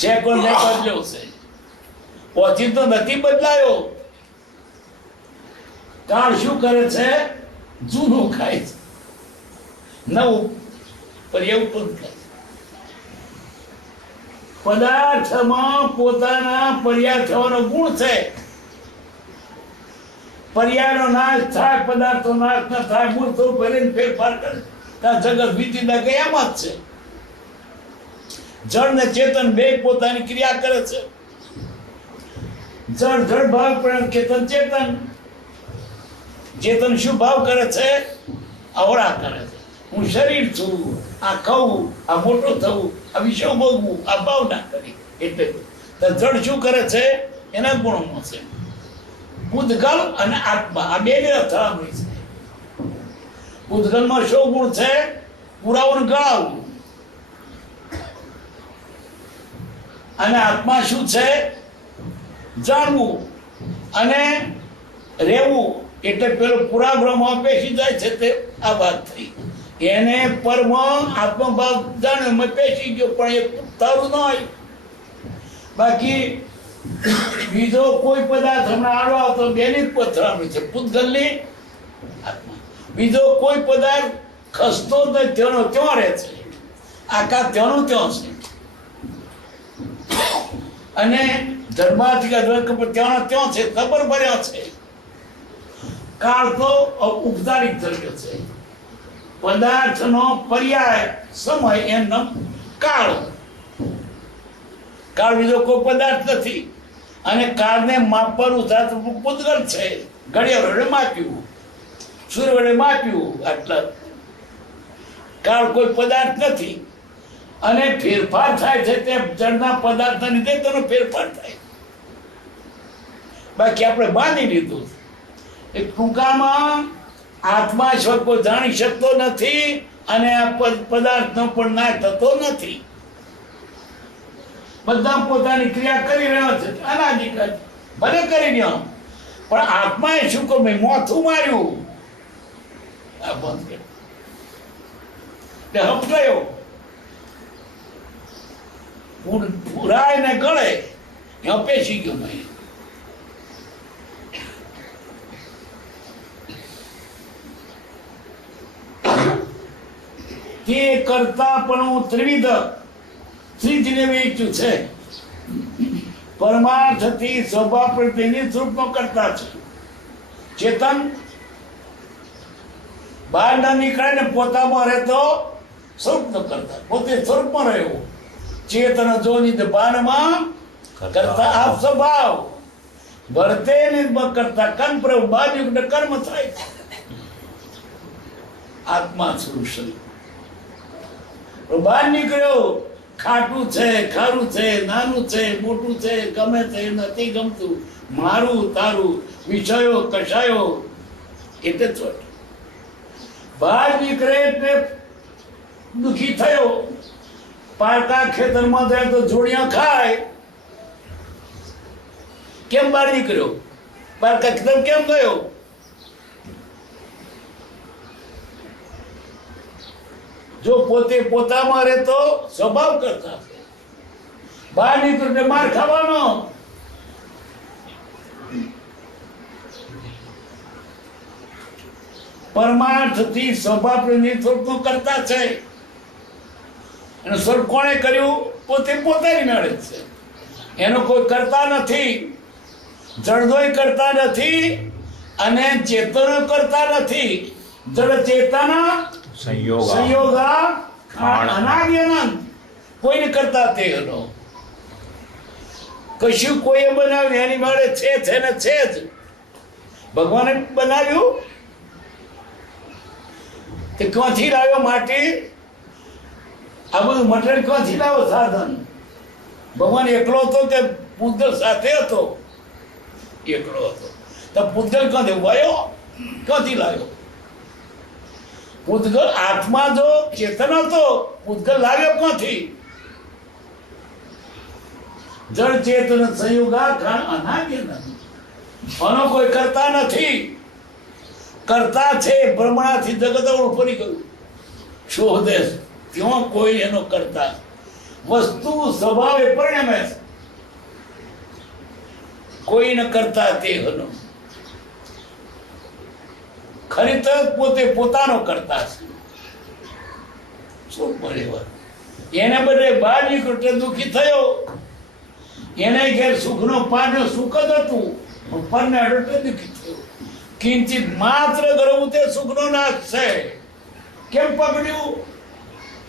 સેકન્ડ બદલ્યો છે. પછી તો નથી બદલાયો. કાળ શું કરે છે? જૂનું ખાય છે, નવું પર્યાવરણ થાય છે. પદાર્થમાં પોતાના પર્યાય થવાનો ગુણ છે. પર્યાયનો નાશ થાય, પદાર્થો નાશ ન થાય, મૂળ સ્વરૂપ કરીને ફેરફાર કરે. ત્યાં જગત વીતીતા ગયા એમ જ છે. જળ ને ચેતન બે પોતાની ક્રિયા કરે છે. જળ ભાવ પણ ચેતન ચેતન શું ભાવ કરે છે? અવળા કરે છે. હું શરીર છું, આ ખાવું, આ મોટો થવું, આ વિષય ભોગવું, આ ભાવ ના કરી. એટલે જળ શું કરે છે? એના ગુણોમાં છે. પૂતગલ અને આત્મા આ બે અથડામણી છે. પૂતગલમાં શું ગુણ છે? પુરાવું ગળાવવું. અને આત્મા શું છે? જાણવું અને રહેવું. એટલે પેલો પુરાગ્રહમાં બેસી જાય છે તે આ વાત થઈ. એને પરમ આત્મભાવ જાણે મેં બેસી ગયો, પણ એ તારું ન હોય. બાકી બીજો કોઈ પદાર્થ હમણાં આડો આવતો બેની જ પથરામણી છે, પૂતગલની આત્મા. બીજો કોઈ પદાર્થ ખસતો જ ત્યાંનો ત્યાં રહે છે. આકાશ ત્યાંનું ત્યાં છે. અને ધર્માધિક ત્યાંનો ત્યાં છે, ખબર ભર્યો છે. કાળ તો ઉપચારિક દ્રવ્ય છે. પદાર્થનો પર્યાય સમય એનો કાળ. કાળ બીજો કોઈ પદાર્થ નથી. અને કાળને માપવાનું સાચું પૂતગલ છે. ઘડિયાળ વડે માપ્યું, સૂર્ય વડે માપ્યું, આટલા. કાળ કોઈ પદાર્થ નથી. અને ફેરફાર થાય છે તે જળના પદાર્થના લીધે તેનો ફેરફાર થાય. બાકી આપણે બાંધી લીધું. એ ટૂંકામાં આત્મા સ્વરૂપ જાણી શકતો નથી અને આ પદાર્થનો પણ નાશ થતો નથી. બધા પોતાની ક્રિયા કરી રહ્યા છે અનાદિકાળ, ભલે કરી રહ્યો. પણ આત્માએ શું કહ્યું? મેં મોથું માર્યું, આ બંધ કર્યું, હપકાયો. પુરાય ને ગળે પેશી ગયો. મેં તે કરતા પણ ત્રિવિધ ત્રિજને વેચ્યું છે. પરમાર્થથી સ્વભાવ પ્રત્યેની સ્વરૂપનો કરતા છે. ચેતન બહાર ના નીકળે ને પોતામાં રહેતો સ્વરૂપનો કરતા, પોતે સ્વરૂપમાં રહ્યો. ચેતન જોની ભાનમાં કરતા આપ સ્વભાવ વર્તે નિર્ભર કરતા કર્મ પ્રભુ બાજુ કર્મ થાય. આત્મા સ્વરૂપ બહાર નીકળ્યો. ખાટું છે, ખારું છે, નાનું છે, મોટું છે, ગમે છે, નથી ગમતું, મારું તારું, વિષયો કશાયો. એટલે જ બહાર નીકળે એટલે દુઃખી થયો. પારકા ખેતરમાં જાય તો જોડિયા ખાય. કેમ બહાર નીકળ્યો? પારકા ખેતર કેમ ગયો? જો પોતે પોતામાં રહેતો સ્વભાવ કરતા છે. બહાર નીકળે માર ખાવાનો. પરમાર્થથી સ્વભાવ નિર્થોકનો કરતા છે. અને સ્વરૂપ કોણે કર્યું? પોતે પોતાની મેળે છે. એનો કોઈ કરતા નથી. જળદોય કરતા નથી અને ચેતનો કરતા નથી. જળ ચેતના સંયોગા અનાદિ અનંત. કોઈને કરતા તે કશું કોઈએ બનાવ્યું એની મળે છે ને છે જ. ભગવાને બનાવ્યું તે ક્યાંથી લાવ્યો? માટી. આ બધું મટીરિયલ ક્યાંથી લાવો? સાધન. ભગવાન એકલો હતો કે પૂતગલ સાથે હતો? એકલો હતો. તો પૂતગલ ક્યાંથી વયો ક્યાંથી લાવ્યો? પૂતગલ આત્મા જો ચેતન હતો, પૂતગલ લાવ્યો ક્યાંથી? જળ ચેતન સંયોગાકાર અનાદ્ય નથી. આનો કોઈ કરતા નથી. કરતા છે બ્રહ્મણાથી જગત અવળું ફરી ગયું. શોધે ત્યાં કોઈ એનો કરતા. વસ્તુ સ્વભાવે પરિણમે છે. કોઈ ન કરતા તે હનો. ખરેખર પોતે પોતાનો કરતા છે. શું પરિવાર? એને બધે બહાર નીકળ્યો એટલે દુઃખી થયો. એને ઘેર સુખનો પાડ્યો સુખ જ હતું, પણ પરને અડટે દુઃખી થયો. કિંચિત માત્ર ગરવું તે સુખનો નાશ છે. કેમ પકડ્યું?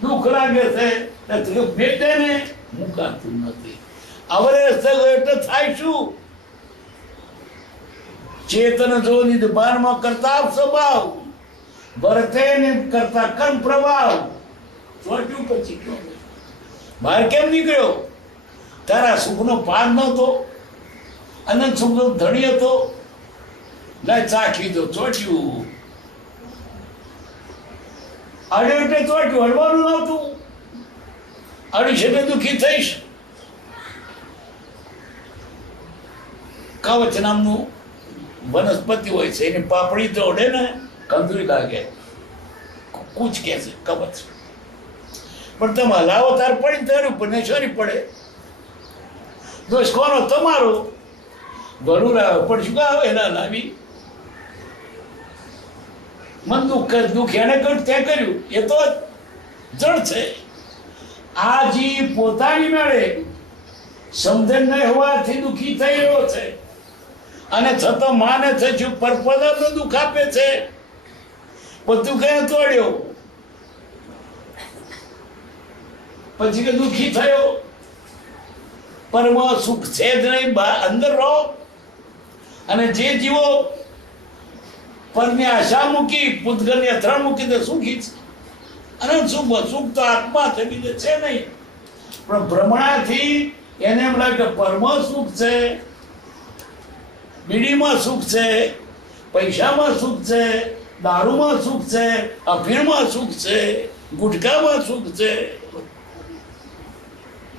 દુઃખ લાગે છે ભેટે ને મુકાતું નથી. અવરે એટલે થાય શું? ચેતન જો નિર્ભાનમાં કરતા સ્વભાવ વર્તે ને કરતા કર્મ પ્રભાવ ચોટ્યું પછી ક્યો બહાર કેમ નીકળ્યો? તારા સુખનો પાર નહોતો, અનંત સુખનો ધણી હતો, ના ચાખી દો ચોટ્યું. અડ્યો એટલે ચોટ્યું, અડવાનું નહોતું. અડીશ એટલે દુઃખી થઈશ. કવચ નામનું વનસ્પતિ હોય છે, એની પાપડી તો ઓઢે ને કંદુરી લાગે, કૂચ કે છે કવચ. પણ તમે હલાવો તાર પડી તારું ઉપર છોરી પડે. દોષ કોનો? તમારો. ઘણું લાવે પણ શું આવે એના લાવી. મન દુઃખ એને કર્યું તે કર્યું, એ તો જળ છે. આ જી પોતાની મેળે સમજણ નહીં હોવાથી દુઃખી થઈ રહ્યો છે, અને છતાં માને છે શું પરપદાર્થનો દુઃખ આપે છે. બધું કયા તોડ્યો પછી કે દુઃખી થયો. પરમ સુખ છે જ નહીં. અંદર રહો. અને જે જીવો પરની આશા મૂકી, પૂતગલની અથડામણ મૂકી તો સુખી છે. અને સુખ તો આત્મા છે, બીજે છે નહીં. પણ ભ્રમણાથી એને એમ લાગે કે પરમ સુખ છે, બીડીમાં સુખ છે, પૈસામાં સુખ છે, દારૂમાં સુખ છે, અફીણમાં સુખ છે, ગુટકામાં સુખ છે.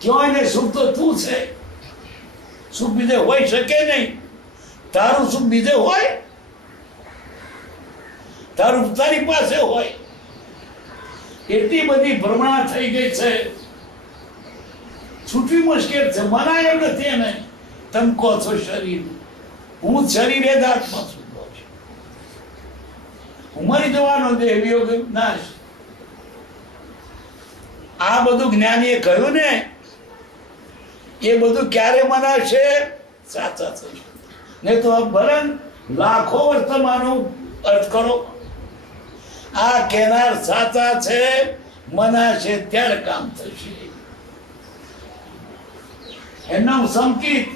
ક્યાં એને સુખ તો તું છે. સુખ બીજે હોય શકે નહીં. તારું સુખ બીજે હોય? તારું તારી પાસે હોય. એટલી બધી ભ્રમણા થઈ ગઈ છે, છૂટવી મુશ્કેલ છે. મનાય એમ નથી એને. તમે કહો છો શરીર, હું શરીરે જ આત્મા છું. મરી જવાનો દેહ વિયોગ નાશ. આ બધું જ્ઞાનીએ કહ્યું ને, એ બધું ક્યારે મનાશે? સાચા થશે. નહીં તો ભલે લાખો વર્ષ તમારો અર્થ કરો. આ કહેનાર સાચા છે, મનાશે ત્યારે કામ થશે. એનું સંકિત.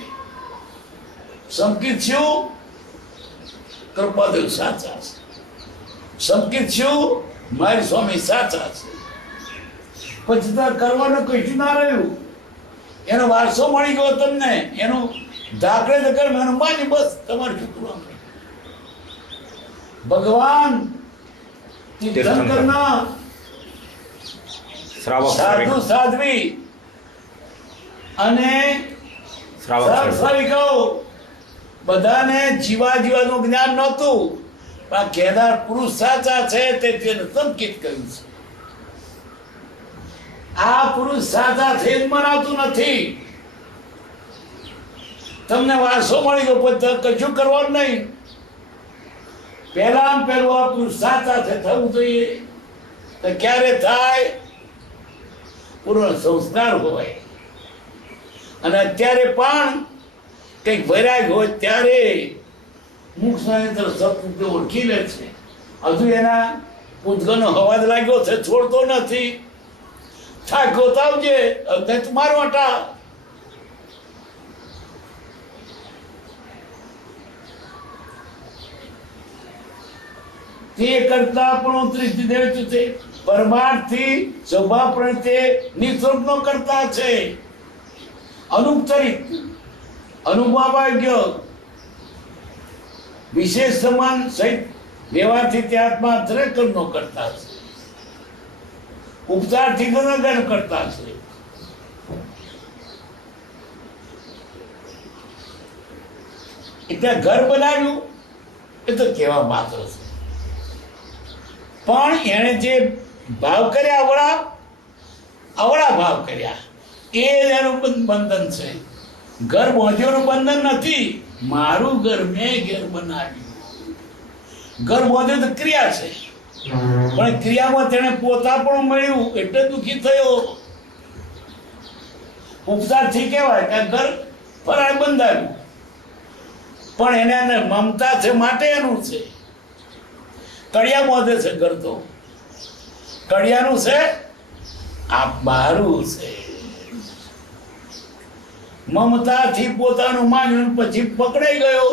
સંકિત શું? કૃપાદેવ સાચા છે. સંકિત શું? મારી સ્વામી સાચા છે. પછી તો કરવાનું કશું ના રહ્યું. એનો વારસો મળી ગયો તમને, એનું ધાકડે ધકડ એનું માની બસ તમારે ચૂકવાનું. ભગવાન તીર્થંકરના સાધુ સાધ્વી અને શ્રાવિકાઓ બધાને જીવાનું જ્ઞાન નહોતું, પણ કહેનાર પુરુષ સાચા છે તે તેને સંકેત કર્યું છે. આ પુરુષ સાચા છે જ મનાતું નથી. તમને વારસો મળી ગયો, પછી કશું કરવાનું નહીં. પહેલા પહેલું આ પુરુષ સાચા છે થવું જોઈએ. તો ક્યારે થાય? પૂર્ણ સંસ્કાર હોય. અને અત્યારે પણ કંઈક વૈરાગ હોય ત્યારે મુખ ઓળખી લે છે. હજુ એના પૂતગલનો અવાજ લાગ્યો છે, છોડતો નથી. થાક્યો તો આવજે, મારો હટા. તે કરતા પણ ત્રીજી દેવ છે. પરમાર્થથી સ્વભાવ પ્રત્યે નિસ્વરૂપનો કરતા છે. અનુપચરિત અનુભાવાગ્ય વિશેષ સમાન સહિત વ્યવહારથી તે આત્મા અત્રે કર્મનો કરતા છે, ઉપચારથી ગુણગાન કરતા છે. એટલે ઘર બનાવ્યું એ તો કેવા માત્ર છે, પણ એણે જે ભાવ કર્યા અવળા અવળા ભાવ કર્યા એ એનું બંધન છે. ઘર બાંધ્યોનું બંધન નથી. મારું ઘર મેં ઘેર બનાવ્યું. ઘર બાંધ્યું તો ક્રિયા છે, પણ ક્રિયામાં તેને પોતા પણ મળ્યું એટલે દુઃખી થયો. ઉપચારથી કહેવાય કે ઘર ફરાય બંધાયું, પણ એને મમતા છે માટે એનું છે. કડિયા બાંધે છે ઘર તો કડિયાનું છે, આ મારું છે. મમતાથી પોતાનું માન્યું પછી પકડાઈ ગયો.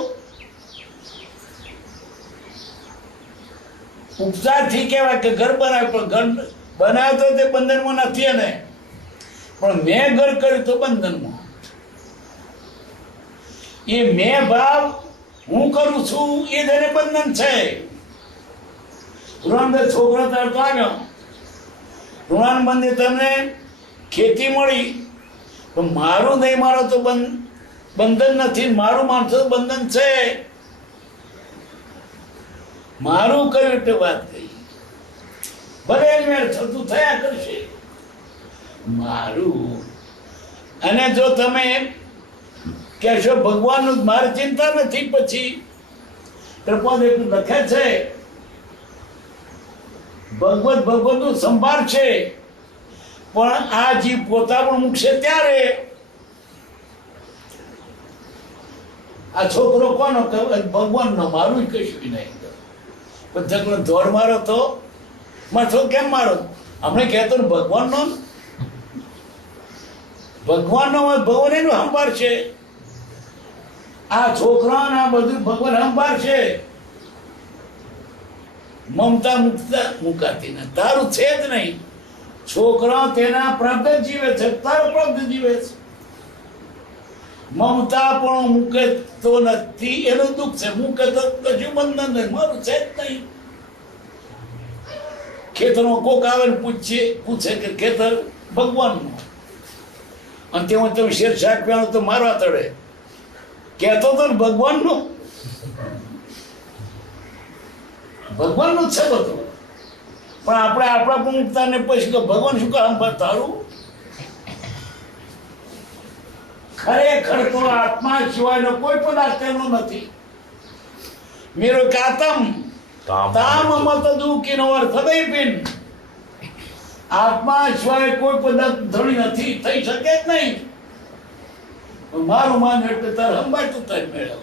ઉપચારથી કહેવાય કે ઘર બનાવ્યું, પણ ઘર બનાવ્યો તો તે બંધનમાં નથી, એને પણ મેં ઘર કર્યું તો બંધનમાં. એ મેં ભાવ હું કરું છું એ જ એને બંધન છે. ઋણાન છોકરો તરતો આવ્યો, ઋણાન બંધે તમને ખેતી મળી, પણ મારું નહીં મારો તો બંધન નથી. મારું માનતો બંધન છે. મારું કયું એટલે વાત કહી, ભલે મેળ થતું થયા કરશે મારું. અને જો તમે કહેશો ભગવાનનું મારી ચિંતા નથી, પછી પ્રપોદ એટલું લખે છે ભગવતનું સંભાળ છે, પણ આ જીવ પોતા પણ મૂકશે ત્યારે. આ છોકરો કોનો ભગવાનનો, મારું કશું નહીં. ઝઘડો દોડ મારો તો માથો કેમ મારો? હમણે કહેતો ભગવાનનો ભગવાન એનું સંભાળ છે. આ છોકરાને આ બધું ભગવાન સંભાળ છે. મમતા મુકાતી ને તારું છે જ નહીં. છોકરા તેના પ્રાપ્ત જીવે છે, તારો પ્રાપ્ત જીવે છે. મમતા પણ મૂકે તો નથી, એનું દુઃખ છે. મૂકે તો કશું બંધન નહીં, મારું છે જ નહીં. ખેતરમાં કોક આવે ને પૂછે કે ખેતર ભગવાનનું, અને તેમાં તમે શેર શાક પીવાનું તો મારવા તળે કહેતો તો ને ભગવાનનું. ભગવાનનું છે બધું, પણ આપણે આપણા પ્રમુખતાને પછી કે ભગવાન શું કામ તારું? ખરેખર તો આત્મા સિવાયનો કોઈ પદાર્થ એનો નથી. મેરો કાતમ તામ અમત દુઃખીનો અર્થ દઈપિન. આત્મા સિવાય કોઈ પદાર્થ ધણી નથી, થઈ શકે જ નહીં. મારું માન એટલે તાર સંભાળ તું તાર મેળવ.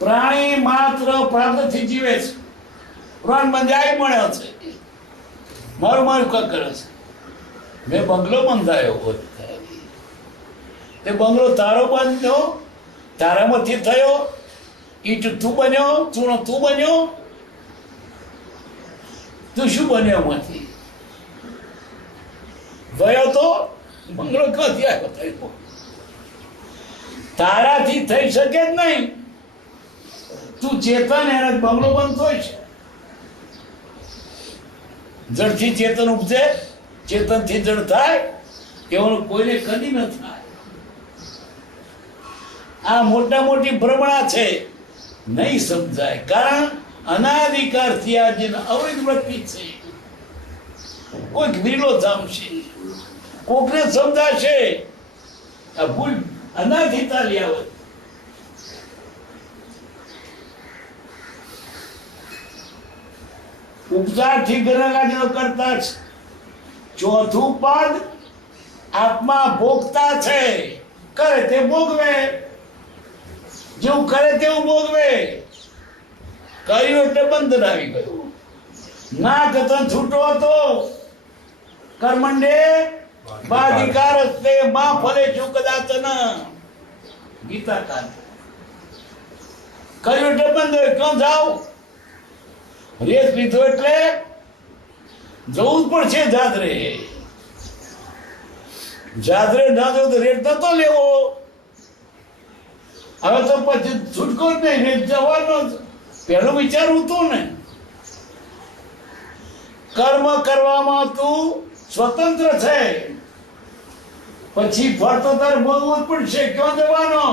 પ્રાણી માત્ર પ્રાપ્તથી જીવે છે. પ્રાણ બંધાઈ મળ્યો છે, મારું ક કરે છે. મેં બંગલો બંધાયો, તે બંગલો તારો બન્યો, તારામાંથી થયો. ઈટ તું બન્યો, ચૂનો તું બન્યો. તું શું બન્યો એમાંથી? ગયો તો બંગલો ક્યાંથી આવ્યો થયો? તારાથી થઈ શકે જ નહીં. તું ચેતન એને બંગલો બનતો છે. જળથી ચેતન ઉપજે, ચેતનથી જળ થાય, એવું કોઈને કદી ન થાય. આ મોટા મોટી ભ્રમણા છે, નહીં સમજાય. કારણ અનાધિકારથી આ જે અવૈધ વૃત્તિ છે. કોઈક વિલો જામશે, કોકને સમજાશે. આ ભૂલ અનાધિતા લઈ આવે. ઉપચારથી ગરગાજીનો કરતા છે. ચોથું પદ આત્મા ભોગતા છે. કરે તે ભોગવે, જેવું કરે તેવું ભોગવે. કર્યું એટલે બંધન આવી ગયું. ના કથન છૂટો હતો. કર્મંડે બાધિકાર તે માં ફલે છું કદાચ ન. ગીતા કાંત. કર્યું એટલે બંધ હોય, ક્યાં જાઓ? રેસ લીધો એટલે જવું જ પડશે. જાત રે જાદરે ના દો તો રેટ નતો લેવો. હવે તો પછી છૂટકો જ નહીં, રેટ જવાનો જ. પહેલો વિચાર હતો ને, કર્મ કરવામાં તું સ્વતંત્ર છે, પછી ફળ તો તારે ભોગવવું જ પડશે. ક્યાં જવાનો?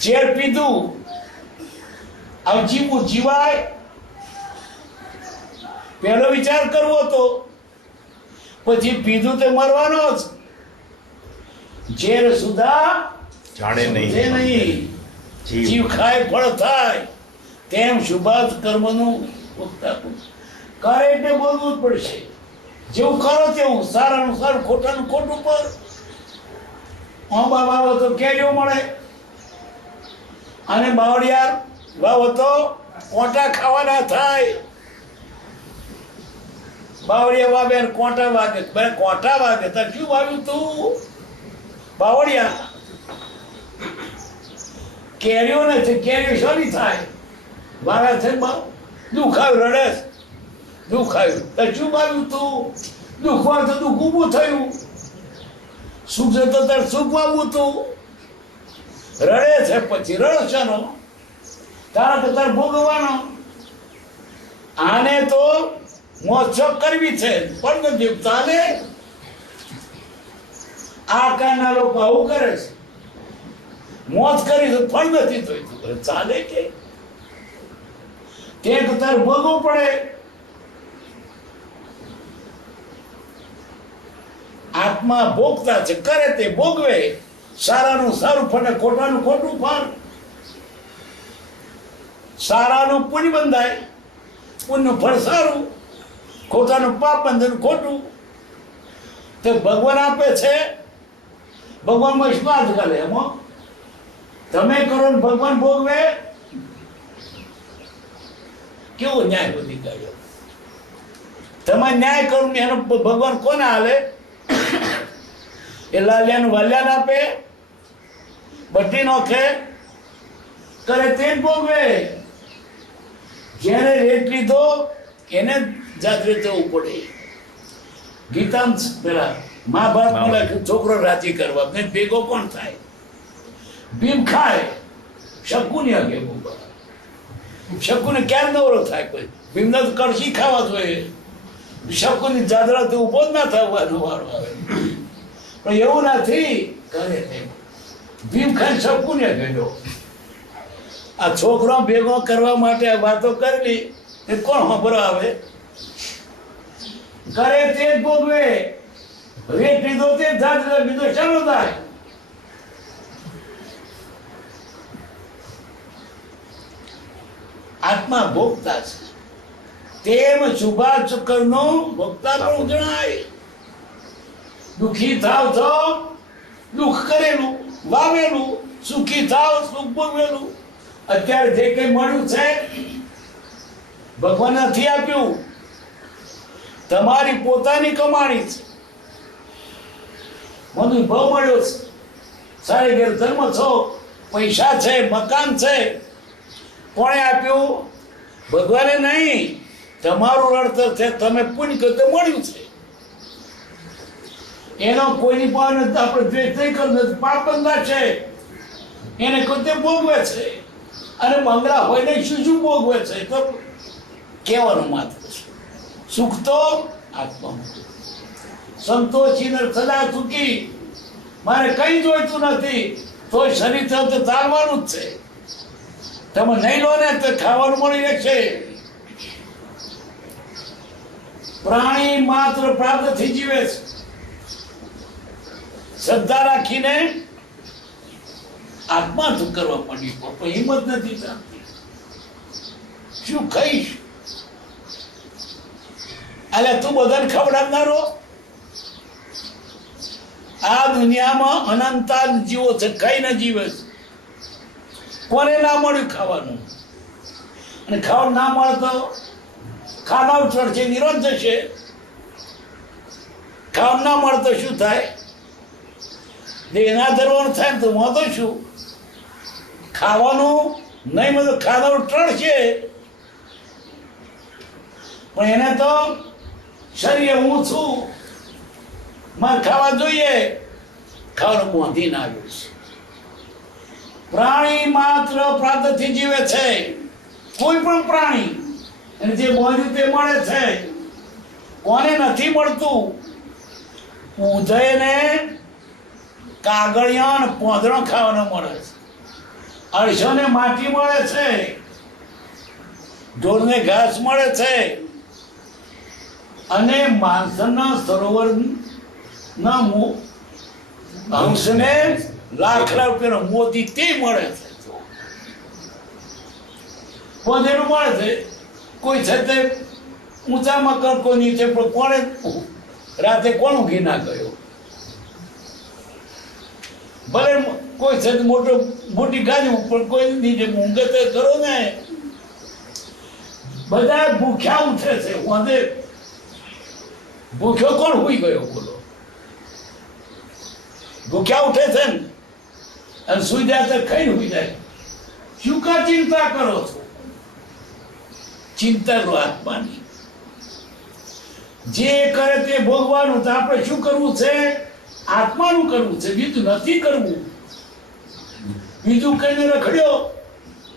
ઝેર પીધું, હવે જીવવું જીવાય? પહેલો વિચાર કરવો તો પછી પીધું તે મરવાનો જ. ઝેર સુધા જાણે સમજે નહીં નહીં. જીવ ખાય ફળ થાય, તેમ શુભાત કર્મનું ભોગતાપણું. કરે એટલે બોલવું જ પડશે. જેવું કરો તેવું, સારાનું સારું, ખોટાનું ખોટું પર. આંબા વાવો તો કેરીઓ મળે, અને બાવળિયાર વાવો તો કોટા ખાવાના થાય. બાવળિયા વાવે ને કોટા વાગે, કોટા વાગે તો શું વાવ્યું તું? બાવળિયા. કેરીઓ નથી, કેરીઓ શોની થાય? વારા છે દુઃખ આવ્યું, રડે દુઃખ આવ્યું તો શું વાવ્યું તું? દુઃખ વાવ તો દુઃખ ઊભું થયું. સુખ છે તો તારે સુખ વાવવું તું. રડે છે પછી રડશનો, તારા તો તારે ભોગવવાનો. આને તો મોજશોખ કરવી છે, પણ નથી ચાલે. આ કારના લોકો આવું કરે છે, મોજ કરી તો ફળ નથી જોઈતું. ચાલે કે તે તો તારે ભોગવવું પડે. આત્મા ભોગતા છે, કરે તે ભોગવે. સારાનું સારું ફળ, ખોટાનું ખોટું ફળ. સારાનું પુણ્ય બંધાય, પુણ્યનું ફળ સારું, ખોટાનું પાપ બંધન ખોટું. તે ભગવાન આપે છે. ભગવાનમાં વિશ્વાસ કરે, એમાં તમે કરો ને ભગવાન ભોગવે. કેવો ન્યાય બધી કર્યો? તમે ન્યાય કરો ને એનો ભગવાન કોને હાલે? એ લાલિયાનું વાલ્યાને આપે, બધી નોખે, કરે તે જ ભોગવે. જેને રેટ લીધો એને જાગૃત થવું પડે. ગીતામ પેલા મહાભારતમાં લખ્યું, છોકરો રાજી કરવા ને ભેગો કોણ થાય? ભીમ ખાય, શકુની આગે ભોગવા. શકુને ક્યારે નવરો થાય? કોઈ ભીમને તો કળશી ખાવા જોઈએ. શકુની જાદરાથી ઉભો જ ના થવાનો વારો આવે. પણ એવું નથી, કરે તે ભીમ ખાઈ શકુને ગયો. આ છોકરો ભેગો કરવા માટે વાતો કરેલી એ કોણ ખબર આવે? કરે તે જ ભોગવે. રેટ લીધો તે જાદરા, બીજો શાનો થાય? આત્મા ભોગતા છે, તેમ શુભાચુકરનું ભોગતાપણું જણાય. દુઃખી થાવ તો દુઃખ કરેલું વાવેલું, સુખી થાવ સુખ ભોગવેલું. અત્યારે જે કઈ મળ્યું છે ભગવાન નથી આપ્યું, તમારી પોતાની કમાણી છે. મને ભાવ મળ્યો છે, સારે ઘેર ધર્મ છો, પૈસા છે, મકાન છે. કોણે આપ્યું? ભગવાને નહીં. તમારું નડતર છે, તમે પુણ્ય કરતે મળ્યું છે. એનો કોઈની પાસે આપણે દ્વેષ નહીં કરતો, પાપ બંધા છે, એને કરતે ભોગવે છે. અને મંગળા હોય ને શું શું ભોગવે છે તો કહેવાનું માત્ર છે. સુખ તો આત્મામાં, સંતોષી ને સદા સુખી. મારે કઈ જોઈતું નથી, તો શરીર તો ચાલવાનું જ છે. તમે નહીં લો ને તો ખાવાનું મળી રહેશે. પ્રાણી માત્ર પ્રાપ્તથી જીવે છે. શ્રદ્ધા રાખીને આત્મા દુઃખ કરવા માંડી, પણ હિંમત નથી થતી. શું ખાઈશ? અલે તું બધાને ખવડાવનારો. આ દુનિયામાં અનંતા જીવો છે, કઈ ના જીવે છે. કોને ના મળ્યું ખાવાનું? અને ખાવાનું ના મળે તો ખાનાર ચડશે, નિરોધ જશે. ખાવાનું ના મળે તો શું થાય? દેના ધરવાનું થાય ને તો વાંધો શું? ખાવાનું નહીં મળે તો ખાનારું ટળશે. પણ એને તો શરીર હું છું, મારે ખાવા જોઈએ, ખાવાનું બાંધીને આવ્યું છે. પ્રાણી માત્ર પ્રાતથી જીવે છે. કોઈ પણ પ્રાણી અને જે બાંધ્યું તે મળે છે. કોને નથી મળતું? ઉધઈને કાગળિયા અને પોંદરો ખાવાનો મળે છે. અળશોને માટી મળે છે, ઢોરને ઘાસ મળે છે, અને માણસના સરોવરના અંશને લાખ રૂપિયાનો મોતી તે મળે છે. પોંદેરું મળે છે. કોઈ છે તે ઊંચામાં કર, કોઈ નીચે, પણ કોણે રાતે કોણ ઊંઘી ના ગયો? ભલે કોઈ છે મોટી ગાડી ઉપર, કોઈ નીચે ઊંઘે તો કરો ને. બધા ભૂખ્યા ઉઠે છે. વાંધે ભૂખ્યો કોણ હુઈ ગયો? બોલો. ભૂખ્યા ઉઠે છે ને, અને સુઈ જાય તો ખાઈને હુઈ જાય. શું કા ચિંતા કરો છો? ચિંતા લો આત્માની. જે કરે તે ભોગવાનું. તો આપણે શું કરવું છે? આત્માનું કરવું છે, બીજું નથી કરવું. બીજું કઈને રખડ્યો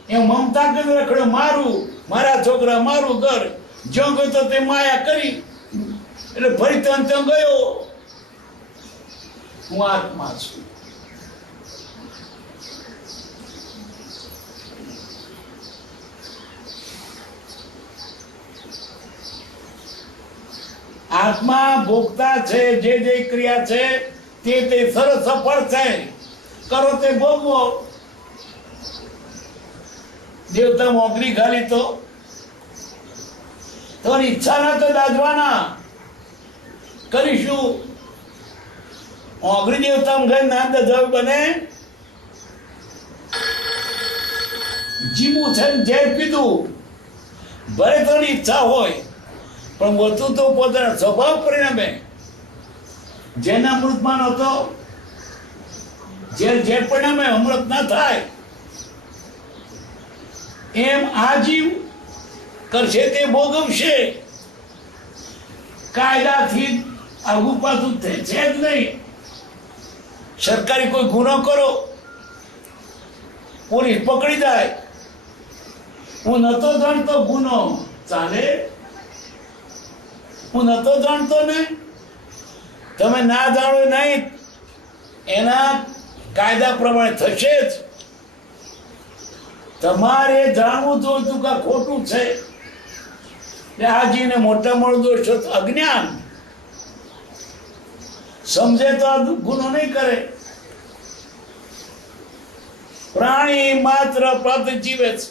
એ મમતા કઈને રખડ્યો, મારું, મારા છોકરા, મારું ઘર, જ્યાં ગયો તો તે માયા કરી, એટલે ફરી ત્યાં ગયો. હું આત્મા છું. આત્મા ભોગતા છે. જે જે ક્રિયા છે તે સરસ સફળ છે. કરો તે ભોગવો. દેવતા મોગરી ખાલી તો તમારી ઈચ્છા ના તો દાજવાના કરીશું. મોગરી દેવતા ઘર ના દજાવ બને. જીવું છે ને ઝેર પીધું. ભલે થોડી ઈચ્છા હોય, પણ વધુ તો પોતાના સ્વભાવ પરિણામે. જેના અમૃતમાન હતો, જે પરિણામે અમૃત ના થાય, એમ આ જીવ કરશે તે ભોગવશે. કાયદાથી આગુ પાછું છે જ નહીં. સરકારી કોઈ ગુનો કરો, પોલીસ પકડી જાય. હું નતો જાણતો ગુનો ચાલે. હું નતો જાણતો ને. તમે ના જાણો નહીં, એના કાયદા પ્રમાણે થશે જ. તમારે જાણવું જોઈતું કે ખોટું છે. આ જીવને મોટા મોટો દોષ તો અજ્ઞાન. સમજે તો આ ગુનો નહીં કરે. પ્રાણી માત્ર પદ જીવે છે,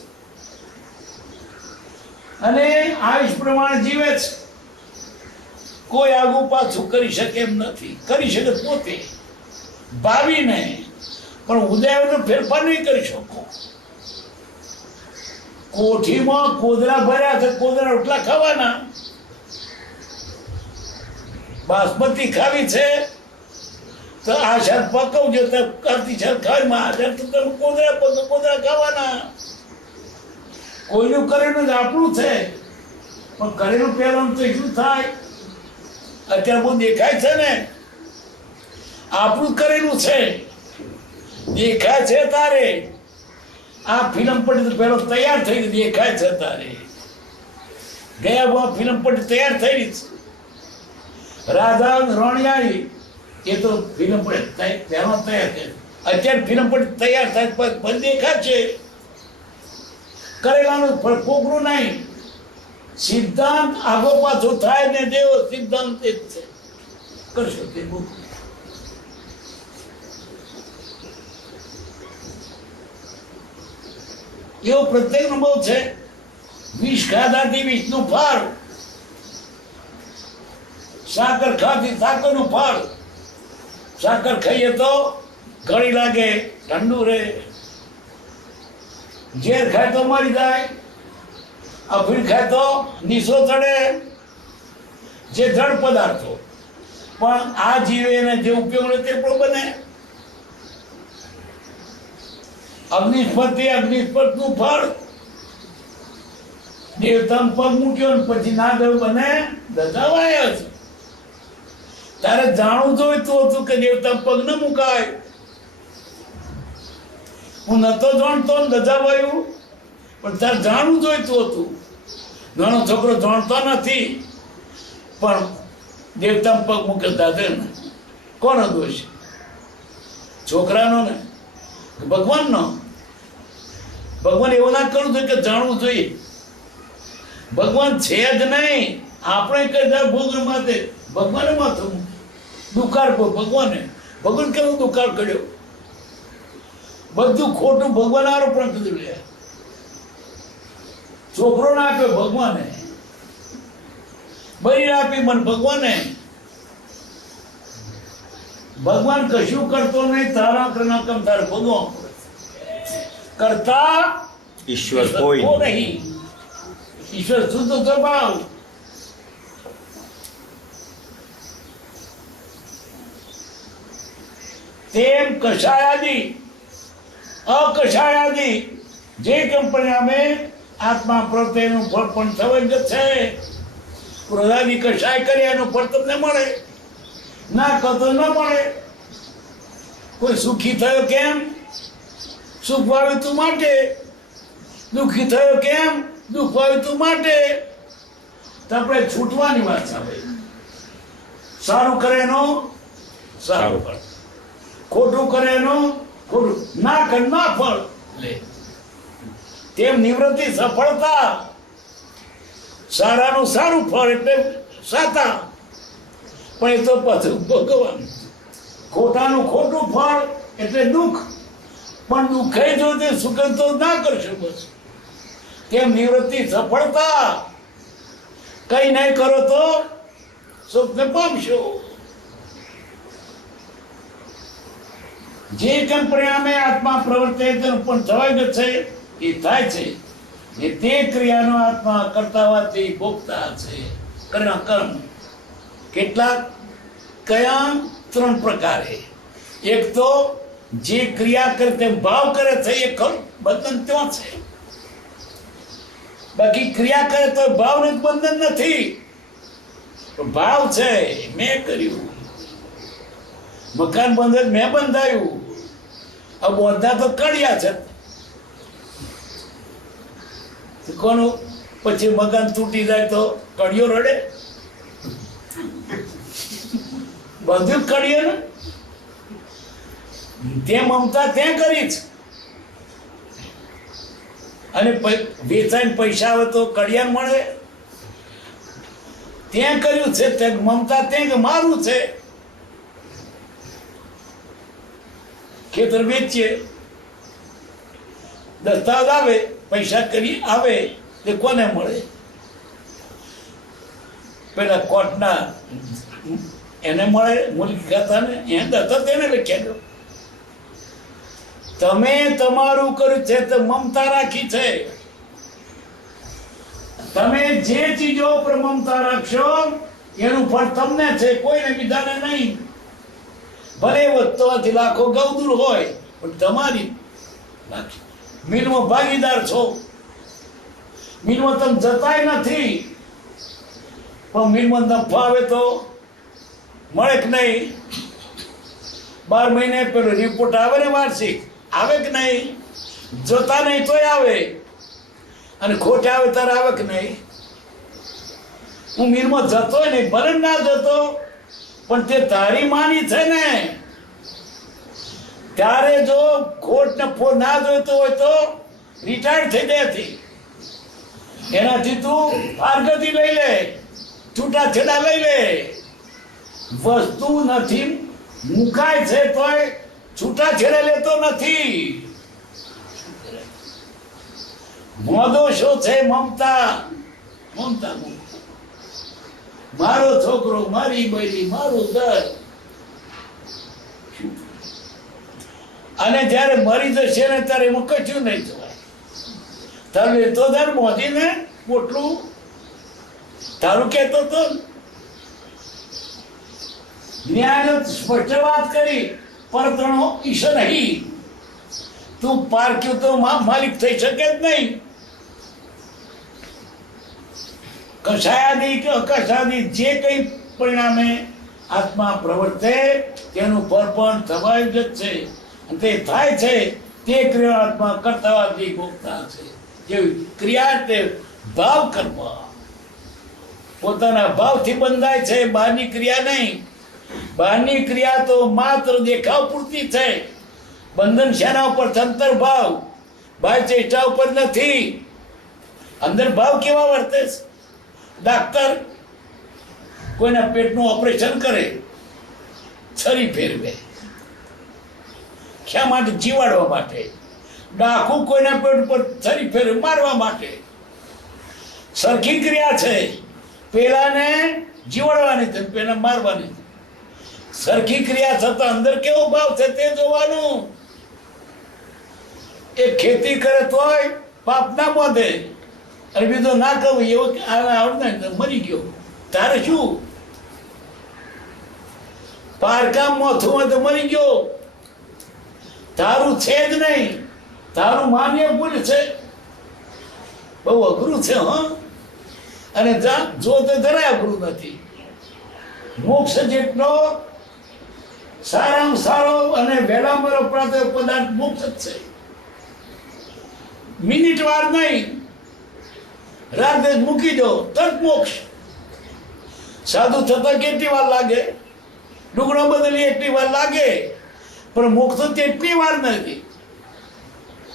અને આયુષ પ્રમાણે જીવે છે. કોઈ આગુ પાછું કરી શકે એમ નથી. કરી શકે પોતે ભાવીને, પણ ઉદયનો ફેરફાર નહીં કરી શકો. કોઠીમાં કોદરા ભર્યા છે, કોદરા રોટલા ખાવાના. બાસમતી ખાવી છે તો આ શાક પકવજો, તો કરતી શાક ખાવામાં આ તો તમે કોદરા ખાવાના. કોઈનું કરેલું જ આપણું છે, પણ કરેલું પહેરવાનું તો શું થાય? અત્યારે બહુ દેખાય છે ને, આપણું કરેલું છે, દેખાય છે તારે. આ ફિલ્મ પટ્ટી પેલો તૈયાર થઈ ગઈ, દેખાય છે તારે. ગયા ફિલ્મ પટ્ટી તૈયાર થઈ ગઈ. રાધા રણિયાળી એ તો ફિલ્મ પટ્ટી પહેલો તૈયાર છે. અત્યારે ફિલ્મ પટ્ટી તૈયાર થાય પણ દેખાય છે. કરેલાનું કોકરું નહીં. સિદ્ધાંત આગો પાછો થાય ને દેવો સિદ્ધાંત એક છે. કરશો તે એવો પ્રત્યેક અનુભવ છે. વિષ ખાધાથી વિષનું ફળ, સાકર ખાધી સાકરનું ફળ. સાકર ખાઈએ તો ગળી લાગે, ઠંડુ રહે. ઝેર ખાય તો મરી જાય. અફીણ ખાય તો નીસો ચડે. જે જળ પદાર્થો, પણ આ જીવે એને જે ઉપયોગ તે પણ બને. અગ્નિસ્પતનું ફળ. દેવતા પગ મૂક્યો ને પછી ના દેવ બને દજાવાય જ. તારે જાણવું જોઈતું હતું કે દેવતા પગ ન મુકાય. હું નતો જાણતો દજાવાયું, પણ તારે જાણવું જોઈતું હતું. નાનો છોકરો જાણતો નથી, પણ દેવતા પગ મૂકે દાદા ને કોનો દોષ? છોકરાનો ને ભગવાનનો? ભગવાન એવું ના કરવું જોઈએ કે જાણવું જોઈએ. ભગવાન છે જ નહીં. આપણે કઈ જાય ભોગન માટે ભગવાને માથું દુકાળ ભગવાને ભગવાન કેવું દુકાળ કર્યો? બધું ખોટું ભગવાન આરોપણ કીધું. લે છોકરો ના આપ્યો ભગવાને, બરી આપી મને ભગવાને. ભગવાન કશું કરતો નહીં. તારા કરના કમ તારે ભગવાન કરતા ઈશ્વર કોઈ નહીં. ઈશ્વર શુદ્ધ સ્વભાવ. તેમ કષાયાદી અકષાયાદી જે કેમ પરિણામે આત્મા પ્રત્યેનું ફળ પણ સવંગ છે. ક્રોધાદી કષાય કરી એનું ફળ તમને મળે, ના કતો ન મળે. કોઈ સુખી થયો કેમ? સુખ વાવ્યું તું માટે. દુઃખી થયો કેમ? દુઃખ વાવ્યું તું માટે. તો આપણે છૂટવાની વાત સાંભળે. સારું કરે એનો સારું ફળ, ખોટું કરે એનો ખોટું. ના કર ના ફળ લે. તેમ નિવૃત્તિ સફળતા. સારાનું સારું ફળ એટલે સાતા, પણ એ તો પાછું ભગવાન. ખોટાનું ખોટું ફળ એટલે દુઃખ, પણ દુઃખે જો તે સુખ તો ના કરશો. બસ તેમ નિવૃત્તિ સફળતા. કઈ નહીં કરો તો સુખને પામશો. જે કેમ પરિણામે આત્મા પ્રવર્તે તેનું પણ સવાય છે એ થાય છે. એ તે ક્રિયાનો આત્મા કરતા હોવાથી ભોગતા છે. કર્મ કેટલાક કયા? 3 પ્રકારે. એક તો જે ક્રિયા કરે તેમ ભાવ કરે છે એ ખરું બંધન ત્યાં છે. બાકી ક્રિયા કરે તો ભાવને બંધન નથી. ભાવ છે મેં કર્યું. મકાન બંધ મેં બંધાયું. આ બધા તો કડિયા છે. કોનું? પછી મકાન તૂટી જાય તો કડિયો રડે? બધું કડિયો ને. તે મમતા ત્યાં કરી છે. અને વેચાઈને પૈસા આવે તો કડિયા મળે. ત્યાં કર્યું છે તે મમતા ત્યાં મારું છે. ખેતર વેચીએ, દસ્તાવેજ આવે, પૈસા કરી આવે તે કોને મળે? પેલા કોર્ટના એને મળે, મુલકી ખાતાને. એ દસ્તા તેને લખ્યા દો. તમે તમારું કર્યું છે તો મમતા રાખી છે. તમે જે ચીજો પર મમતા રાખશો એનું ફળ તમને છે, કોઈને બીજાને નહીં. ભલે વધવાથી લાખો ગૌદૂર હોય, પણ તમારી મિલમાં ભાગીદાર છો. મિલમાં તમે જતાય નથી, પણ મિલમાં નફો આવે તો મળે કે નહીં? 12 મહિને પેલો રિપોર્ટ આવે ને વાર્ષિક, આવે કે નહીં? જોતા નહીં તોય આવે, અને ખોટે આવે ત્યારે આવે કે નહીં? હું મિલમાં જતો નહીં, ભલે ના જતો, પણ તે તારી માની છે ને. ત્યારે જો ખોટ ને ફો ના જોઈતો હોય તો રિટાયર થઈ જાય. એનાથી તું ફારગતી લઈ લે, છૂટાછેડા લઈ લે. વસ્તુ નથી મુકાય છે તોય છૂટાછેડા લેતો નથી. મોદો શો છે? મમતા. મમતા મારો છોકરો, મારી બૈરી, મારું દર. અને જયારે મરી જશે ને ત્યારે એમાં કશું નહીં થવાય. તારે તો દર મોદીને પોટલું તારું કહેતો તો ન્યાય સ્પષ્ટ વાત કરી. પરતણો ઈશ નહીં. તું પારક્યું તો માલિક થઈ શકે જ નહીં. કષાયાદી કે અકષાયાદી જે કંઈ પરિણામે આત્મા પ્રવર્તે તેનું ફળ પણ સ્વાભાવિક જ છે અને તે થાય છે તે ક્રિયા આત્મા કર્તાવાદી ભોગતા છે જેવી ક્રિયા તે ભાવ કરવા પોતાના ભાવથી બંધાય છે બહારની ક્રિયા નહીં બહારની ક્રિયા તો માત્ર દેખાવ પૂરતી છે બંધન શેના ઉપર છે? અંતર્ભાવ બાહ્ય ચેષ્ટા ઉપર નથી અંદર ભાવ કેવા વર્તે છે ડાક્ટર કોઈના પેટનું ઓપરેશન કરે છરી ફેરવે શા માટે? જીવાડવા માટે. ડાકુ કોઈના પેટ ઉપર છરી ફેરવે મારવા માટે. સરખી ક્રિયા છે, પેલાને જીવાડવાની છે પેલા મારવાની. સરખી ક્રિયા છતાં અંદર કેવો ભાવ છે તે જોવાનું. એ ખેતી કરે તોય પાપ ના બાંધે અને બીજો ના કહું એવો આવડે મરી ગયો તારે શું? પારકામ મોથું તો મરી ગયો તારું છે જ નહીં. તારું માન્ય ભૂલ છે, બહુ અઘરું છે. અને જો તે જરાય અઘરું નથી. મોક્ષ જેટલો સારામાં સારો અને વહેલામાં વપરાતો પદાર્થ મોક્ષ જ છે. મિનિટ વાર નહીં, રાતે મૂકી દો તરત મોક્ષ. સાધુ થતા કેટલી વાર લાગે? ડુગડો બદલી એટલી વાર લાગે, પણ મોક્ષ તો તેટલી વાર નથી.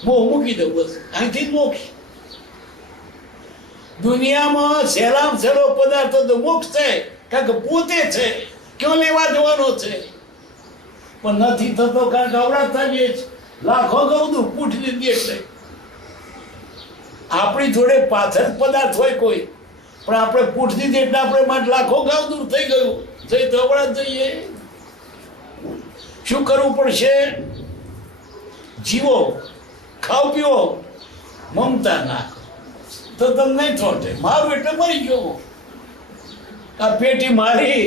મોહ મૂકી દો બસ, અહીંથી જ મોક્ષ. દુનિયામાં સહેલામ સહેલો પદાર્થ તો મોક્ષ છે, કારણ કે પોતે છે, ક્યાં લેવા જવાનો છે. પણ નથી થતો કારણ કે અવળાતા જ લાખો ગૌદું પૂઠ લીધી એટલે. આપણી જોડે પાછળ પદાર્થ હોય કોઈ, પણ આપણે પૂઠ દીધી એટલે આપણે માટે લાખો ગાવ દૂર થઈ ગયું. જઈ તો અવળા જઈએ. શું કરવું પડશે? જીવો, ખાવ પીવો, મમતા નાખો તો તમને નહીં થોટે. મારું એટલે મરી ગયો. આ પેટી મારી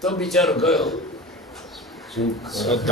તો બિચારો ગયો. સુખ